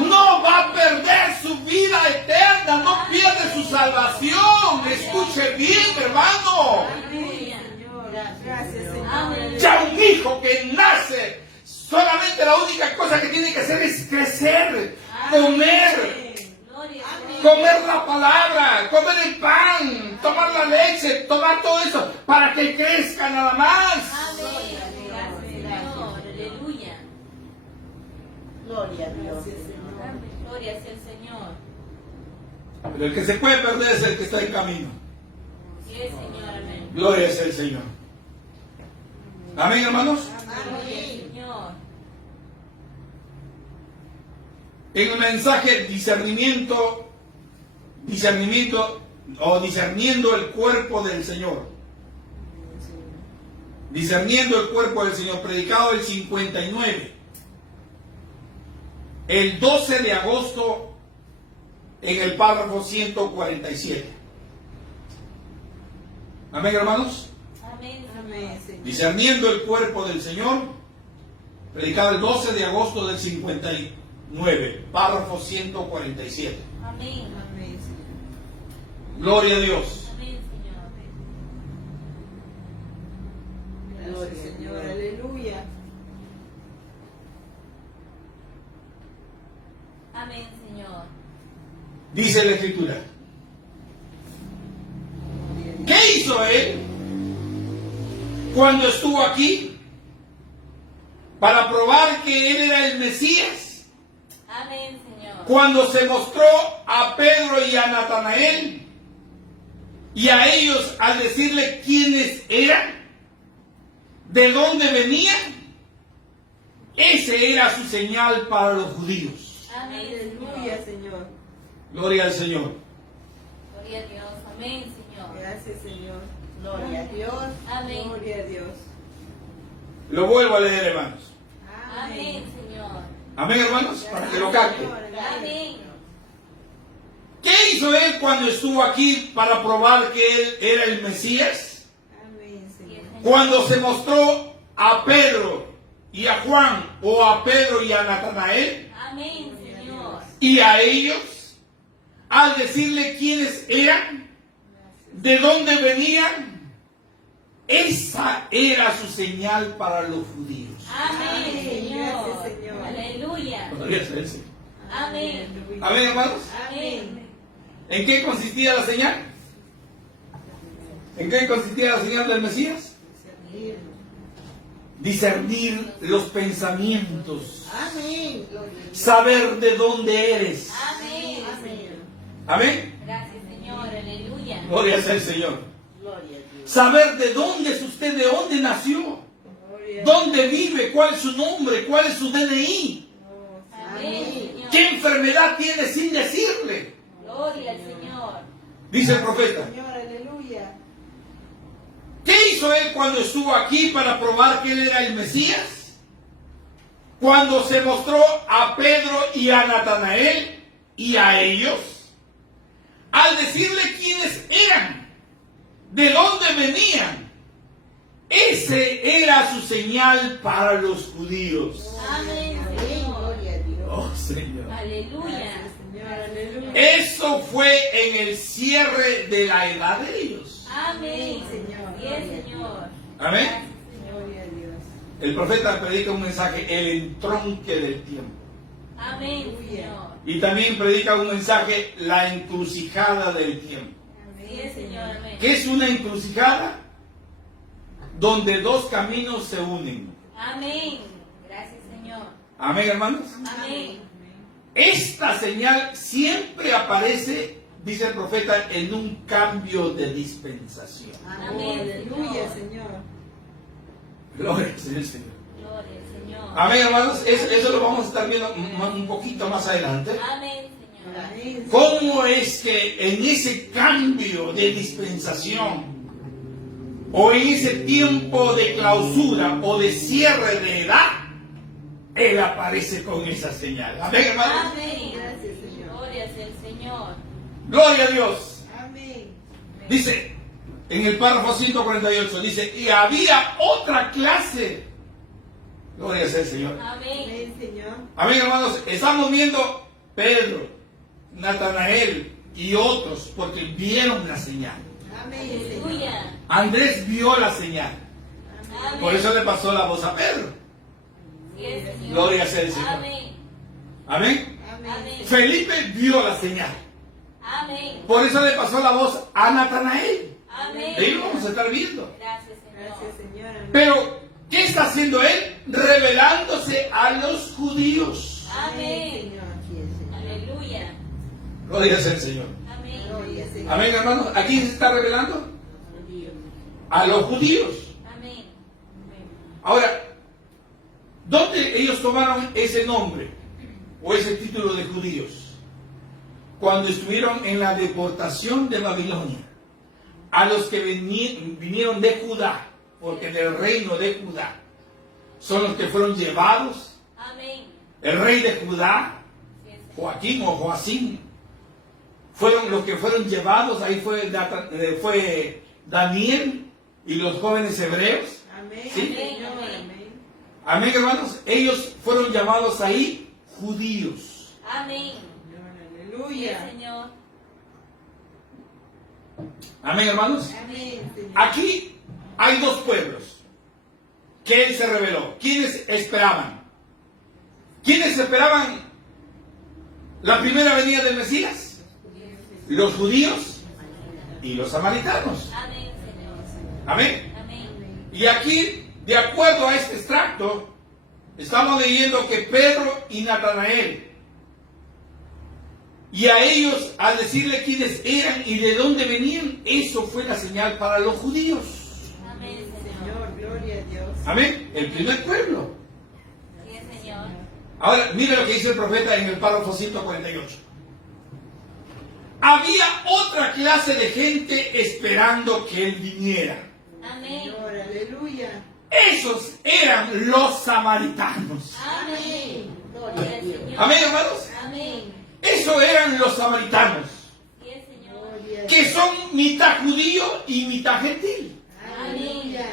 No va a perder su vida eterna, no pierde su salvación. Escuche bien, hermano. Aleluya. Señor. Gracias, Señor. Amén. Ya un hijo que nace, solamente la única cosa que tiene que hacer es crecer, comer. Gloria. Comer la palabra, comer el pan, tomar la leche, tomar todo eso para que crezca nada más. Amén. Gracias, Señor. Aleluya. Gloria a Dios. Gracias, Señor. Amén. Gloria sea el Señor. Pero el que se puede perder es el que está en camino. Sí, Señor. Amén. Gloria sea el Señor. Amén, hermanos. Amén. Señor. En el mensaje discernimiento o discerniendo el cuerpo del Señor. Discerniendo el cuerpo del Señor, predicado el 59. El 12 de agosto en el párrafo 147. Amén, hermanos. Amén. Amén, Señor. Discerniendo el cuerpo del Señor, predicado el 12 de agosto del 59, párrafo 147. Amén. Amén, Señor. Gloria a Dios. Amén, Señor. Gracias, Señor. Aleluya. Amén, Señor. Dice la Escritura. ¿Qué hizo Él cuando estuvo aquí? Para probar que Él era el Mesías. Amén, Señor. Cuando se mostró a Pedro y a Natanael y a ellos al decirle quiénes eran, de dónde venían, ese era su señal para los judíos. Amén, Aleluya, Señor. Señor. Gloria al Señor. Gloria a Dios. Amén, Señor. Gracias, Señor. Gloria a Dios. Amén. Gloria a Dios. Lo vuelvo a leer, hermanos. Amén, Señor. Amén, hermanos, para que lo capten. Amén. ¿Qué hizo Él cuando estuvo aquí para probar que Él era el Mesías? Amén, Cuando se mostró a Pedro y a Juan, o a Pedro y a Natanael, Amén, Señor. y a ellos, al decirle quiénes eran, de dónde venían, esa era su señal para los judíos. Amén, Señor. Gracias, Señor. Aleluya. Podría ser ese. Amén. Amén, hermanos. Amén. ¿En qué consistía la señal? ¿En qué consistía la señal del Mesías? Discernir los pensamientos, Amén. saber de dónde eres. Amén. Amén. Gracias, Señor. Aleluya. Gloria sea el Señor. Gloria a Dios. Saber de dónde es usted, de dónde nació, dónde vive, cuál es su nombre, cuál es su DNI, Amén, Señor. qué enfermedad tiene sin decirle. Gloria al Señor. Dice el profeta. Señor, aleluya. ¿Qué hizo él cuando estuvo aquí para probar que él era el Mesías? Cuando se mostró a Pedro y a Natanael y a ellos, al decirle quiénes eran, de dónde venían, ese era su señal para los judíos. Amén, Amén. Señor. Gloria a Dios. Oh, Señor. Aleluya. Señor, aleluya. Eso fue en el cierre de la edad de ellos. Amén. Señor. Bien, Señor. Amén. Gloria a Dios. El profeta predica un mensaje, el entronque del tiempo. Amén, Señor. Y también predica un mensaje, la encrucijada del tiempo. Bien, Señor. Amén. ¿Qué es una encrucijada? Donde dos caminos se unen. Amén. Gracias, Señor. Amén, hermanos. Amén. Esta señal siempre aparece, dice el profeta, en un cambio de dispensación. Amén, Aleluya, Señor. Señor. Gloria al Señor. Gloria al Señor. Amén, hermanos. Eso lo vamos a estar viendo un poquito más adelante. Amén, Señor. Amén. ¿Cómo es que en ese cambio de dispensación o en ese tiempo de clausura o de cierre de edad, Él aparece con esa señal? Amén, hermanos. Amén. Gracias, Señor. Gloria al Señor. Gloria a Dios. Amén. Dice en el párrafo 148, dice, y había otra clase. Gloria sea el Señor. Amén. Amén, Señor. Amén, hermanos. Estamos viendo Pedro, Natanael y otros porque vieron la señal. Amén, Señor. Aleluya. Andrés vio la señal. Amén. Por eso le pasó la voz a Pedro. Bien, Señor. Gloria sea el Señor. Amén. Amén. Amén. Felipe vio la señal. Amén. Por eso le pasó la voz a Natanael. Amén. Ahí lo vamos a estar viendo. Gracias, Señor. Gracias, Señor. Amén. Pero, ¿qué está haciendo él? Revelándose a los judíos. Amén. Señor. Así es, Señor. Aleluya. Gloria sea el Señor. Amén. Gloria, Señor. Amén, hermanos. ¿A quién se está revelando? Judíos. A los judíos. Amén. Ahora, ¿dónde ellos tomaron ese nombre o ese título de judíos? Cuando estuvieron en la deportación de Babilonia. A los que vinieron de Judá, porque del reino de Judá son los que fueron llevados. Amén. El rey de Judá, Sí, Señor. Joaquín o Joacim, fueron los que fueron llevados. Ahí fue Daniel y los jóvenes hebreos. Amén. Sí. Señor. Amén. Amén. Amén, hermanos. Ellos fueron llamados ahí judíos. Amén. Señor. Sí, Aleluya. Señor. Amén, hermanos. Amén, Señor. Aquí hay dos pueblos que Él se reveló. ¿Quiénes esperaban? ¿Quiénes esperaban la primera venida del Mesías? Los judíos y los samaritanos. Amén, Señor. Amén. Amén. Y aquí, de acuerdo a este extracto, estamos leyendo que Pedro y Natanael, y a ellos, al decirle quiénes eran y de dónde venían, eso fue la señal para los judíos. Amén, Señor. Señor, gloria a Dios. Amén. El primer pueblo. Sí, Señor. Ahora, mire lo que dice el profeta en el párrafo 148. Había otra clase de gente esperando que Él viniera. Amén. Señor, aleluya. Esos eran los samaritanos. Amén. Gloria a Dios. Amén, hermanos. Amén. Esos eran los samaritanos, Sí, Señor. Gloria a que Dios. son mitad judío y mitad gentil. Aleluya.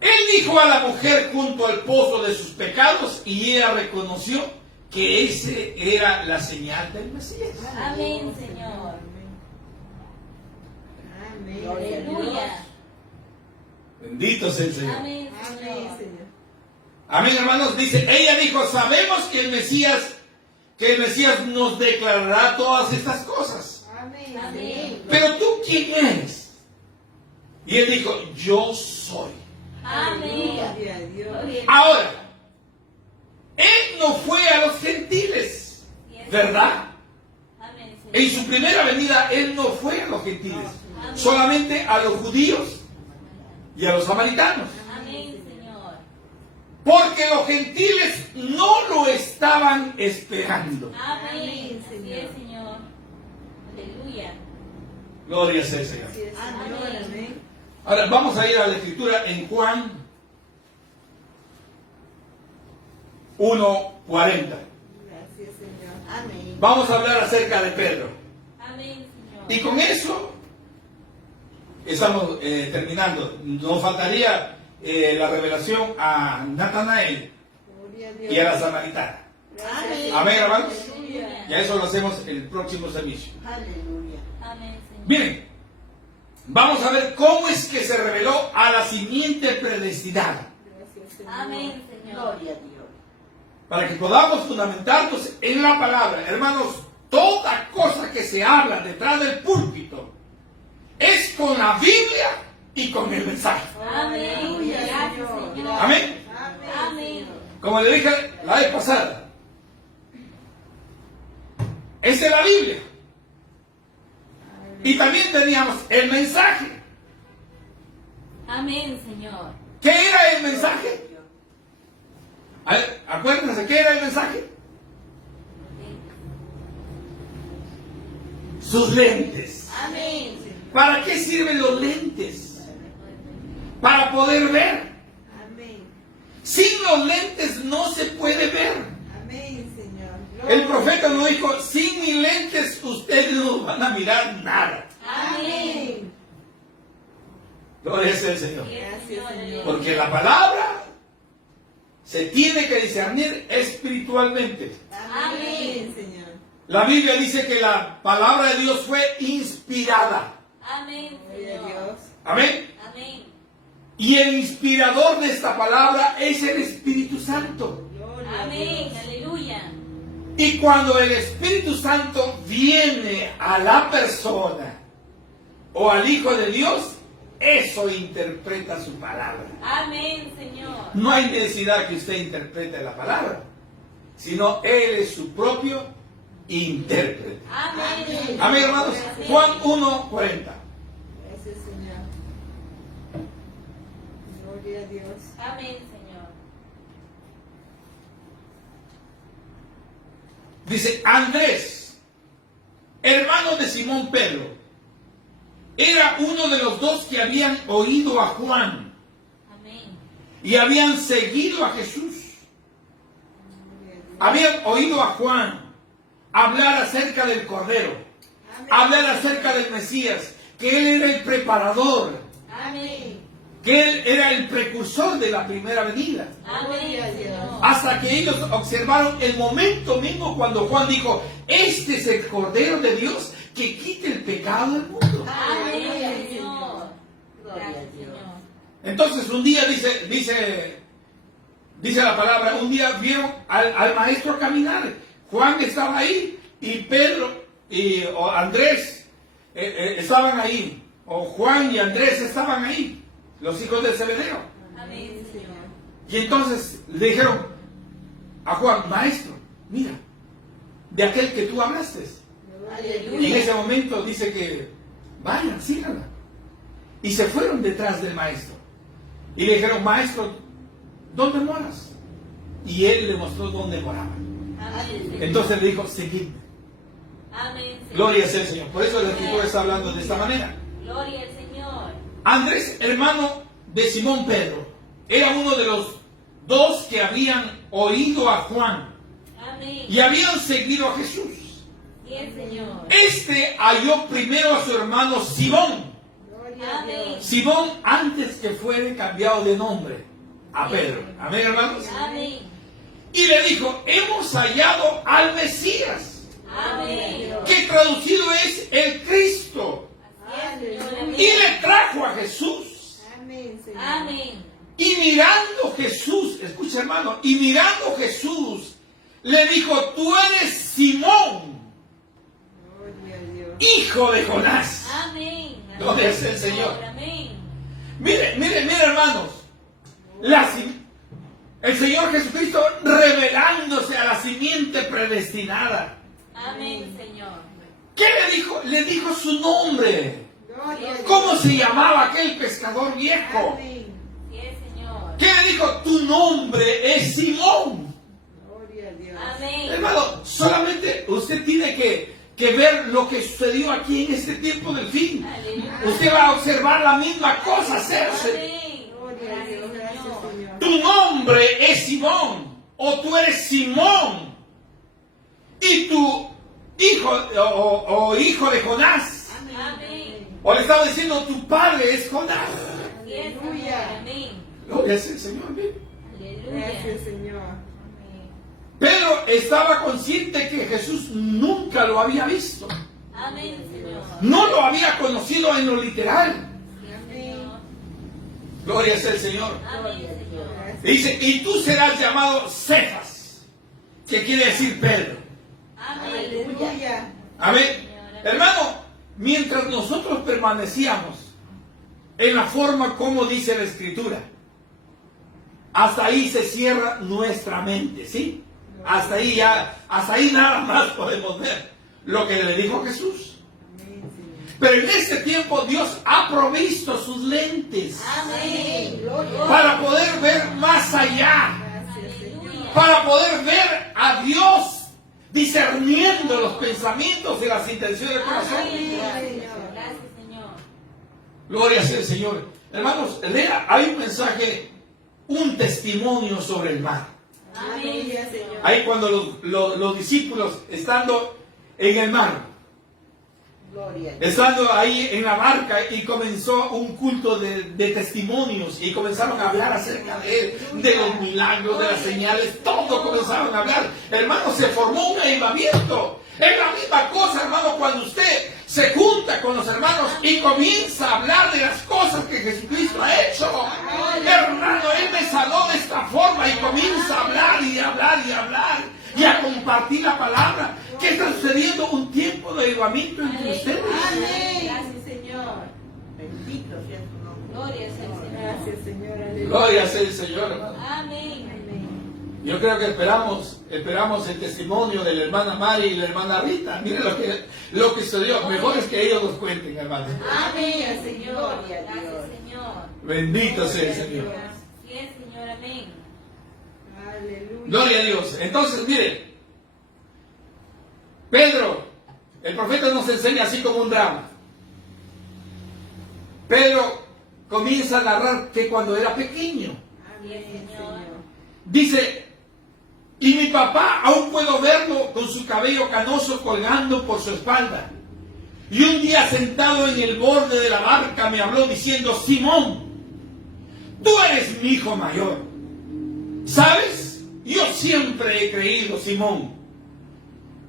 Él dijo a la mujer junto al pozo de sus pecados y ella reconoció que ese era la señal del Mesías. Amén, Señor. Amén. Gloria a Dios. Aleluya. Bendito sea el Señor. Amén, Amén, Señor. Señor. Amén, hermanos. Dice, ella dijo, sabemos que el Mesías nos declarará todas estas cosas. Amén. Amén. Pero tú, ¿quién eres? Y él dijo, yo soy. Amén. Gloria a Dios. Gloria a Ahora, él no fue a los gentiles, ¿verdad? Amén, En Señor. su primera venida, él no fue a los gentiles, Amén. solamente a los judíos y a los samaritanos. Amén, Señor. Porque los gentiles no lo estaban esperando. Amén. Así es, Señor. Aleluya. Gloria sea el Señor. Así es, Señor. Amén. Amén. Ahora vamos a ir a la escritura en Juan 1:40. Gracias, Señor. Amén. Vamos a hablar acerca de Pedro. Amén, Señor. Y con eso estamos terminando. Nos faltaría la revelación a Natanael Gloria a Dios. y a la samaritana. Gracias. Amén, hermanos. Aleluya. Ya eso lo hacemos en el próximo servicio. Aleluya. Amén, Señor. Miren, vamos a ver cómo es que se reveló a la simiente predestinada. Gracias, Señor. Amén, Señor. Gloria a Dios. Para que podamos fundamentarnos en la palabra. Hermanos, toda cosa que se habla detrás del púlpito es con la Biblia y con el mensaje. Amén. Aleluya, Gracias, Señor. Señor. Amén. Amén. Como le dije la vez pasada, esa es la Biblia. Y también teníamos el mensaje. Amén, Señor. ¿Qué era el mensaje? A ver, acuérdense, ¿qué era el mensaje? Sus lentes. Amén. ¿Para qué sirven los lentes? Para poder ver. Amén. Sin los lentes no se puede ver. Amén, Señor. El profeta nos dijo, sin mis lentes ustedes no van a mirar nada. Amén. Gloria sea el Señor. Gracias, Señor. Porque la palabra se tiene que discernir espiritualmente. Amén, Señor. La Biblia dice que la palabra de Dios fue inspirada. Amén, Gloria a Señor. Dios. Amén. Amén. Y el inspirador de esta palabra es el Espíritu Santo. Gloria a Amén. Dios. Aleluya. Y cuando el Espíritu Santo viene a la persona o al Hijo de Dios, eso interpreta su palabra. Amén, Señor. No hay necesidad que usted interprete la palabra, sino Él es su propio intérprete. Amén. Amén, hermanos. Juan 1:40. Gracias, Señor. Gloria a Dios. Amén, Señor. Dice, Andrés, hermano de Simón Pedro, era uno de los dos que habían oído a Juan Amén. y habían seguido a Jesús. Gloria a Dios. Habían oído a Juan hablar acerca del Cordero, hablar acerca del Mesías, que él era el preparador, Amén. que él era el precursor de la primera venida. Amén, Señor. Hasta que ellos observaron el momento mismo cuando Juan dijo, este es el Cordero de Dios que quita el pecado del mundo. Amén, Señor. Gloria a Gracias, Dios. Señor. Entonces un día dice la palabra, un día vieron al maestro caminar. Juan estaba ahí y Pedro o Andrés estaban ahí. O Juan y Andrés estaban ahí, los hijos de Zebedeo. Amén, Señor. Y entonces le dijeron a Juan, maestro, mira, de aquel que tú hablaste. Y en Aleluya. ese momento dice que, vayan, síganla. Y se fueron detrás del maestro. Y le dijeron, maestro, ¿dónde moras? Y él le mostró dónde moraba. Amén, Señor. Entonces le dijo, seguidme. Amén, Señor. Gloria sea al Señor. Por eso la Escritura está hablando de esta manera. Gloria al Señor. Andrés, hermano de Simón Pedro, era uno de los dos que habían oído a Juan Amén. y habían seguido a Jesús. Bien, Señor. Este halló primero a su hermano Simón, Gloria Gloria a Dios. Simón antes que fuere cambiado de nombre a Pedro. Amén, hermanos. Amén. Y le dijo, hemos hallado al Mesías, Amén. que traducido es el Cristo. Así es, Señor. Y le trajo a Jesús. Amén, Señor. Amén. Y mirando Jesús, escucha hermano, y mirando Jesús, le dijo, tú eres Simón, Gloria a Dios. hijo de Jonás. Amén. Gloria sea el Señor. Amén. Mire, hermanos, el Señor Jesucristo revelándose a la simiente predestinada. Amén, Señor. ¿Qué le dijo? Le dijo su nombre. Gloria a Dios. ¿Cómo se llamaba aquel pescador viejo? Amén. Sí, Señor. ¿Qué le dijo? Tu nombre es Simón. Gloria a Dios. Amén. Hermano, solamente usted tiene que ver lo que sucedió aquí en este tiempo del fin. Aleluya. Usted va a observar la misma cosa hacerse. Amén. Gloria a Dios. Gracias, Señor. Tu nombre es Simón, o tú eres Simón, y tu hijo o hijo de Jonás, Amén. o le estaba diciendo tu padre es Jonás. Así es, Señor. Aleluya. Amén. Gloria al Señor. Aleluya. Gracias, Señor. Amén. Pero estaba consciente que Jesús nunca lo había visto, Amén, Señor. no lo había conocido en lo literal. Amén. Gloria sea el Señor. Amén, Señor. Gracias. Dice, y tú serás llamado Cefas, que quiere decir Pedro. Amén. Aleluya. Amén. Hermano, mientras nosotros permanecíamos en la forma como dice la Escritura, hasta ahí se cierra nuestra mente, ¿sí? Hasta ahí nada más podemos ver lo que le dijo Jesús. Amén, Señor. Pero en este tiempo Dios ha provisto sus lentes Amén. para poder ver más allá, Gracias, Señor. Aleluya. para poder ver a Dios discerniendo los pensamientos y las intenciones del corazón. Amén. Señor. Gracias, Señor. Gloria sea el Señor. Hermanos, lea, hay un mensaje, un testimonio sobre el mar. Amén, Aleluya, Señor. Señor. Ahí cuando los discípulos estando en el mar, Gloria a Dios. estando ahí en la barca, y comenzó un culto de testimonios, y comenzaron a hablar acerca de él, de los milagros, de las señales, todo comenzaron a hablar. Hermano, se formó un avivamiento. Es la misma cosa, hermano, cuando usted se junta con los hermanos y comienza a hablar de las cosas que Jesucristo ha hecho. Hermano, Él me sanó de esta forma, y comienza a hablar y hablar y hablar y a compartir la palabra. ¿Qué está sucediendo? Un tiempo de avivamiento entre ustedes. Amén. Gracias, Señor. Bendito sea tu nombre. Gloria sea el Señor. Gracias, Señor. Aleluya. Gloria sea el Señor, hermano. Amén. Amén. Yo creo que esperamos el testimonio de la hermana Mari y la hermana Rita. Miren lo que sucedió. Mejor es que ellos nos cuenten, hermano. Amén, Señor. Gloria a Gracias, Dios. Señor. Bendito sea el Señor. Así es, Señor. Amén. Aleluya. Gloria a Dios. Entonces, mire, Pedro, el profeta nos enseña así como un drama. Pedro comienza a narrar que cuando era pequeño, Amén, Señor. dice, y mi papá aún puedo verlo con su cabello canoso colgando por su espalda. Y un día sentado en el borde de la barca me habló diciendo, Simón, tú eres mi hijo mayor. ¿Sabes? Yo siempre he creído, Simón,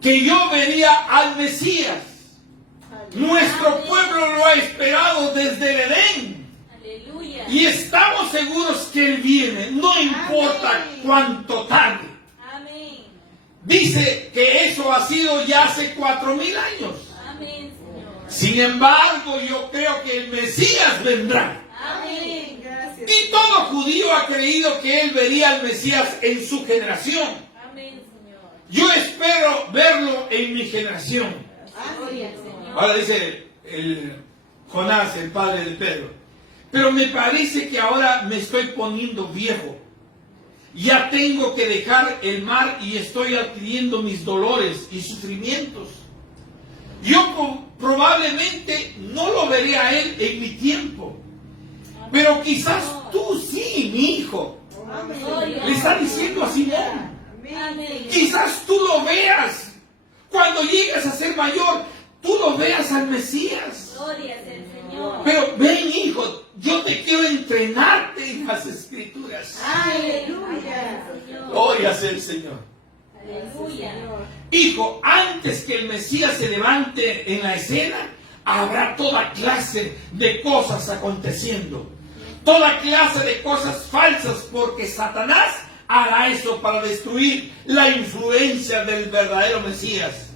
que yo vería al Mesías. Nuestro pueblo lo ha esperado desde el Edén. Aleluya. Y estamos seguros que Él viene, no importa cuánto tarde. Amén. Dice que eso ha sido ya hace 4,000 años. Amén, Señor. Sin embargo, yo creo que el Mesías vendrá. Amén. Gracias. Y todo judío ha creído que Él vería al Mesías en su generación. Amén, Señor. Yo espero verlo en mi generación. Gloria al Señor. Ahora dice Jonás, el padre de Pedro. Pero me parece que ahora me estoy poniendo viejo. Ya tengo que dejar el mar y estoy adquiriendo mis dolores y sufrimientos. Yo probablemente no lo veré a Él en mi tiempo. Pero quizás tú sí, mi hijo. Amén. Le está diciendo a Simón. Amén. Quizás tú lo veas. Cuando llegues a ser mayor, tú lo veas al Mesías. Gloria sea el Señor. Señor. Pero ven, hijo, yo te quiero entrenarte en las Escrituras. Aleluya. Gloria sea el Señor. Aleluya. Hijo, antes que el Mesías se levante en la escena, habrá toda clase de cosas aconteciendo. Toda clase de cosas falsas, porque Satanás hará eso para destruir la influencia del verdadero Mesías.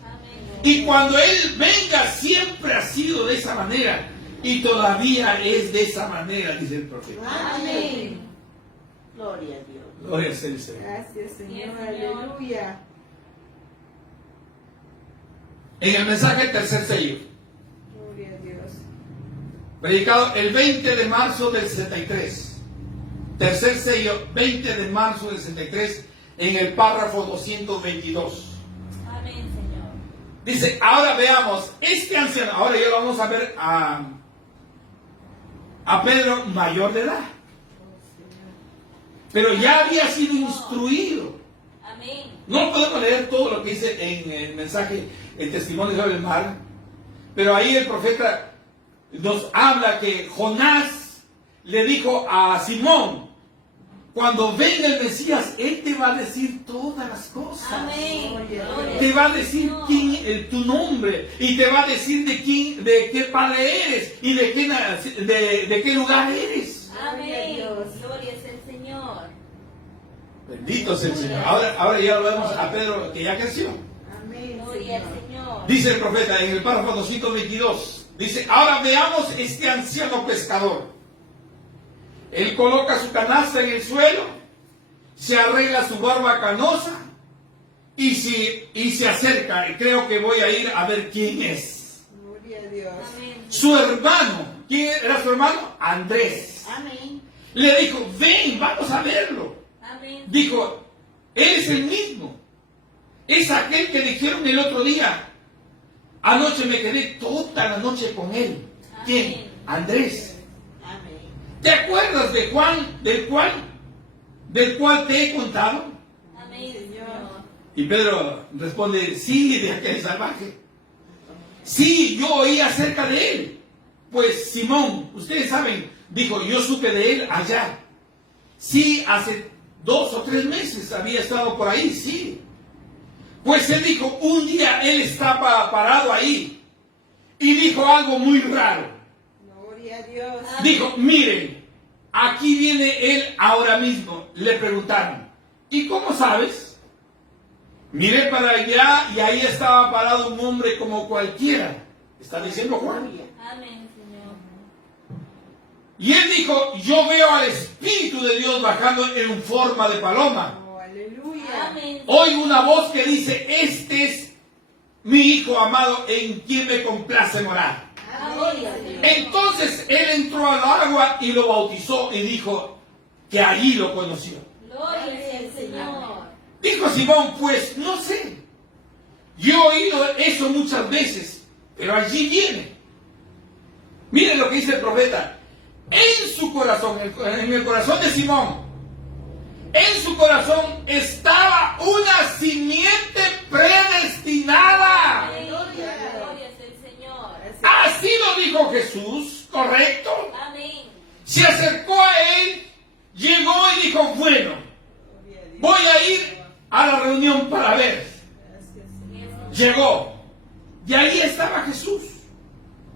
Y cuando Él venga, siempre ha sido de esa manera. Y todavía es de esa manera, dice el profeta. Amén. Gloria a Dios. Gloria sea el Señor. Gracias, Señor. Yes, Señor. Aleluya. En el mensaje tercer sello, Gloria a Dios. predicado el 20 de marzo del 63. Tercer sello, 20 de marzo del 63, en el párrafo 222. Amén, Señor. Dice, ahora veamos, este anciano, ahora ya lo vamos a ver a Pedro mayor de edad. Pero ya había sido instruido. Amén. No podemos leer todo lo que dice en el mensaje, el testimonio del mar, pero ahí el profeta nos habla que Jonás le dijo a Simón, cuando venga el Mesías, Él te va a decir todas las cosas. Amén. Te va a decir tu nombre, y te va a decir de qué padre eres y de qué lugar eres. Amén. Gloria es el Señor. Bendito sea el Señor. Ahora ya lo vemos a Pedro que ya creció. Amén, Gloria al Señor. Señor. Dice el profeta en el párrafo 222, dice, ahora veamos este anciano pescador. Él coloca su canasta en el suelo, se arregla su barba canosa y se acerca. Y creo que voy a ir a ver quién es. Gloria a Dios. Amén. Su hermano. ¿Quién era su hermano? Andrés. Amén. Le dijo, ven, vamos a verlo. Amén. Dijo, él es el mismo. Es aquel que dijeron el otro día. Anoche me quedé toda la noche con él. ¿Quién? Andrés. Amén. ¿Te acuerdas de Juan, del cual te he contado? Amén, Señor. Y Pedro responde, sí, de aquel salvaje. Sí, yo oí acerca de él. Pues Simón, ustedes saben, dijo, yo supe de él allá. Sí, hace 2 o 3 meses había estado por ahí, sí. Pues él dijo, un día él estaba parado ahí y dijo algo muy raro. Gloria a Dios. Dijo, miren, aquí viene él ahora mismo. Le preguntaron, ¿y cómo sabes? Miré para allá y ahí estaba parado un hombre como cualquiera. Está diciendo Juan. Amén, Señor. Y él dijo, yo veo al Espíritu de Dios bajando en forma de paloma. Oh, aleluya. Amén. Oigo una voz que dice, este es mi Hijo amado en quien me complace morar. Gloria al Señor. Entonces él entró al agua y lo bautizó y dijo que allí lo conoció. Gloria al Señor. Dijo Simón, pues no sé. Yo he oído eso muchas veces, pero allí viene. Miren lo que dice el profeta. En su corazón, en el corazón de Simón, en su corazón estaba una simiente predestinada. Gloria es el Señor. Así lo dijo Jesús, ¿correcto? Amén. Se acercó a él, llegó y dijo, bueno, voy a ir a la reunión para ver. Llegó. Y ahí estaba Jesús.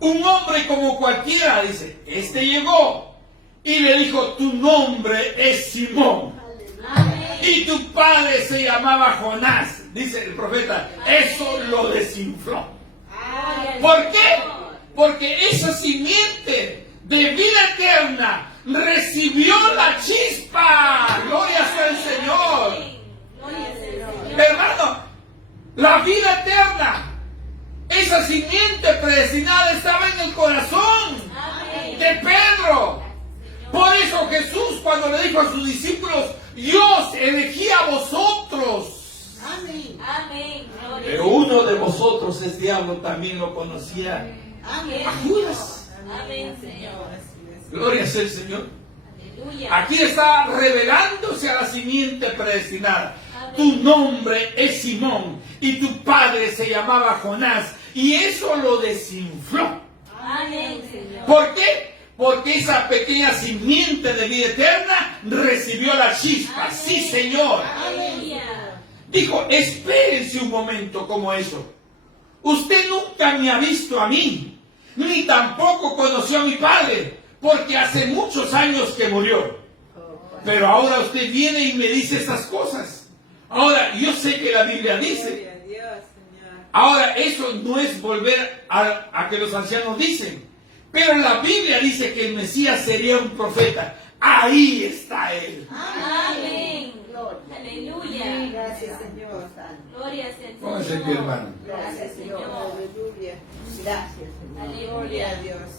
Un hombre como cualquiera, dice. Este llegó y le dijo, tu nombre es Simón. Amén. Y tu padre se llamaba Jonás. Dice el profeta. Eso lo desinfló. Gloria al ¿Por qué? Señor. Porque esa simiente de vida eterna recibió la chispa. Gloria sea el Señor. Amén. Gloria es el Señor. Hermano, la vida eterna, esa simiente predestinada estaba en el corazón Amén. de Pedro. Por eso Jesús, cuando le dijo a sus discípulos, yo os elegí a vosotros. Amén. Amén. Gloria Pero uno de vosotros es diablo, también lo conocía. Amén. A Judas. Amén, Señor. Gloria sea el Señor. Aleluya. Aquí está revelándose a la simiente predestinada. Amén. Tu nombre es Simón y tu padre se llamaba Jonás. Y eso lo desinfló. Amén, Señor. ¿Por qué? Porque esa pequeña simiente de vida eterna recibió la chispa. Amén. Sí, Señor. Aleluya. Dijo, espérense un momento como eso. Usted nunca me ha visto a mí, ni tampoco conoció a mi padre, porque hace muchos años que murió. Pero ahora usted viene y me dice estas cosas. Ahora, yo sé que la Biblia dice. Gloria a Dios, Señor. Ahora, eso no es volver a que los ancianos dicen. Pero la Biblia dice que el Mesías sería un profeta. Ahí está él. Amén. Gloria. Aleluya. Gracias, Señor. Gloria sea el Póngase en Señor. pie, hermano. Gracias, Señor. Aleluya. Gracias, Señor. Gloria a Aleluya. Dios.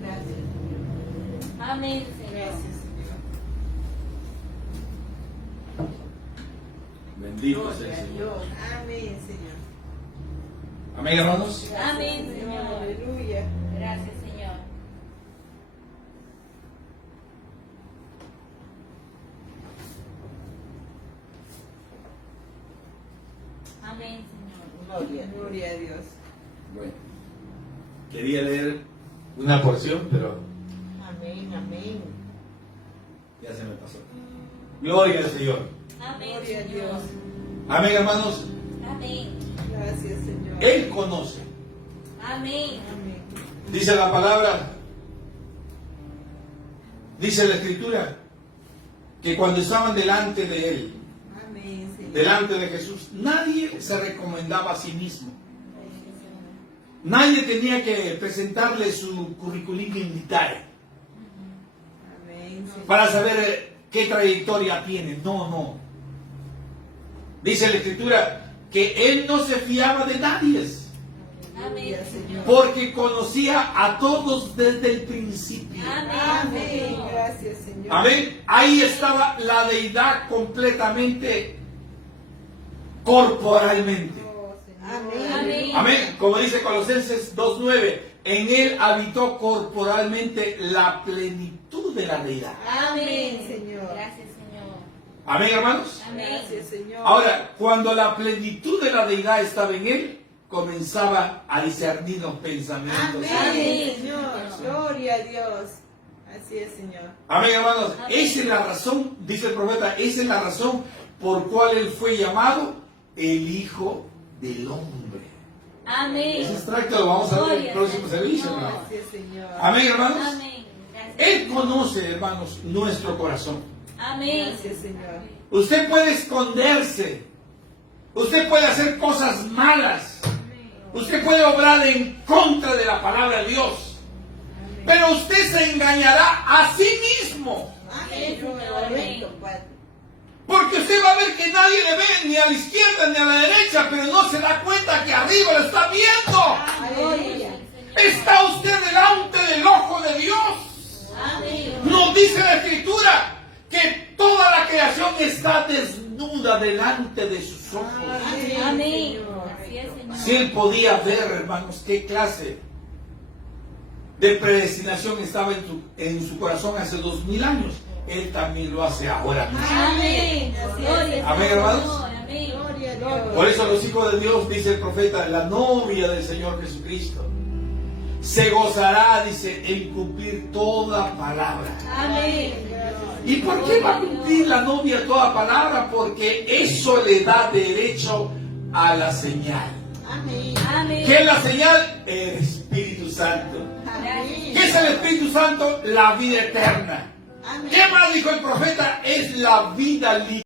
Gracias. Amén, Señor. Gracias, Señor. Bendito sea el Gloria a Señor. Dios. Amén, Señor. Amén, hermanos. Amén, Señor. Aleluya. Gracias, Señor. Amén, Señor. Gloria a Dios. Gloria a Dios. Bueno, quería leer una porción, pero Amén, amén. ya se me pasó. Gloria al Señor. Amén, Gloria a Señor. Dios. Amén, hermanos. Amén. Gracias, Señor. Él conoce. Amén. Amén. Dice la palabra, dice la Escritura, que cuando estaban delante de él, Amén, Señor. delante de Jesús, nadie se recomendaba a sí mismo. Nadie tenía que presentarle su currículum vitae Amén, Señor. para saber qué trayectoria tiene. No, no. Dice la Escritura que él no se fiaba de nadie, Amén, Señor. porque conocía a todos desde el principio. Amén. Señor. Gracias, Señor. Amén. Ahí estaba la deidad completamente corporalmente. Oh, Señor. Amén. Amén. Amén. Como dice Colosenses 2:9, en él habitó corporalmente la plenitud de la deidad. Amén, Señor. Gracias, Señor. Amén, hermanos. Amén. Gracias, Señor. Ahora, cuando la plenitud de la deidad estaba en él, comenzaba a discernir los pensamientos. Amén, Señor. Gloria a Dios. Así es, Señor. Amén, hermanos. Amén. Esa es la razón, dice el profeta, esa es la razón por cual él fue llamado el Hijo del Hombre. Amén. Ese extracto lo vamos a ver en el Gloria próximo sea el servicio, Señor. hermano. Gracias, Señor. Amén, hermanos. Amén. Gracias. Él conoce, hermanos, nuestro corazón. Amén. Gracias, Señor. Usted puede esconderse. Usted puede hacer cosas malas. Usted puede obrar en contra de la palabra de Dios. Pero usted se engañará a sí mismo. Amén, Señor. Señor. Padre. Porque usted va a ver que nadie le ve ni a la izquierda ni a la derecha, pero no se da cuenta que arriba lo está viendo. Aleluya. Está usted delante del ojo de Dios. Amén. Nos dice la Escritura que toda la creación está desnuda delante de sus ojos. Amén. Señor. Así es, Señor. Si él podía ver, hermanos, qué clase de predestinación estaba en su corazón hace 2000 años, él también lo hace ahora mismo. Amén. Gloria Amén, sea el hermanos. Señor. Amén. Gloria a Dios. Por eso los hijos de Dios, dice el profeta, la novia del Señor Jesucristo, se gozará, dice, en cumplir toda palabra. Amén. ¿Y por qué va a cumplir la novia toda palabra? Porque eso le da derecho a la señal. Amén. Amén. ¿Qué es la señal? El Espíritu Santo. Gracias. ¿Qué es el Espíritu Santo? La vida eterna. Amén. ¿Qué más dijo el profeta? Es la vida líquida.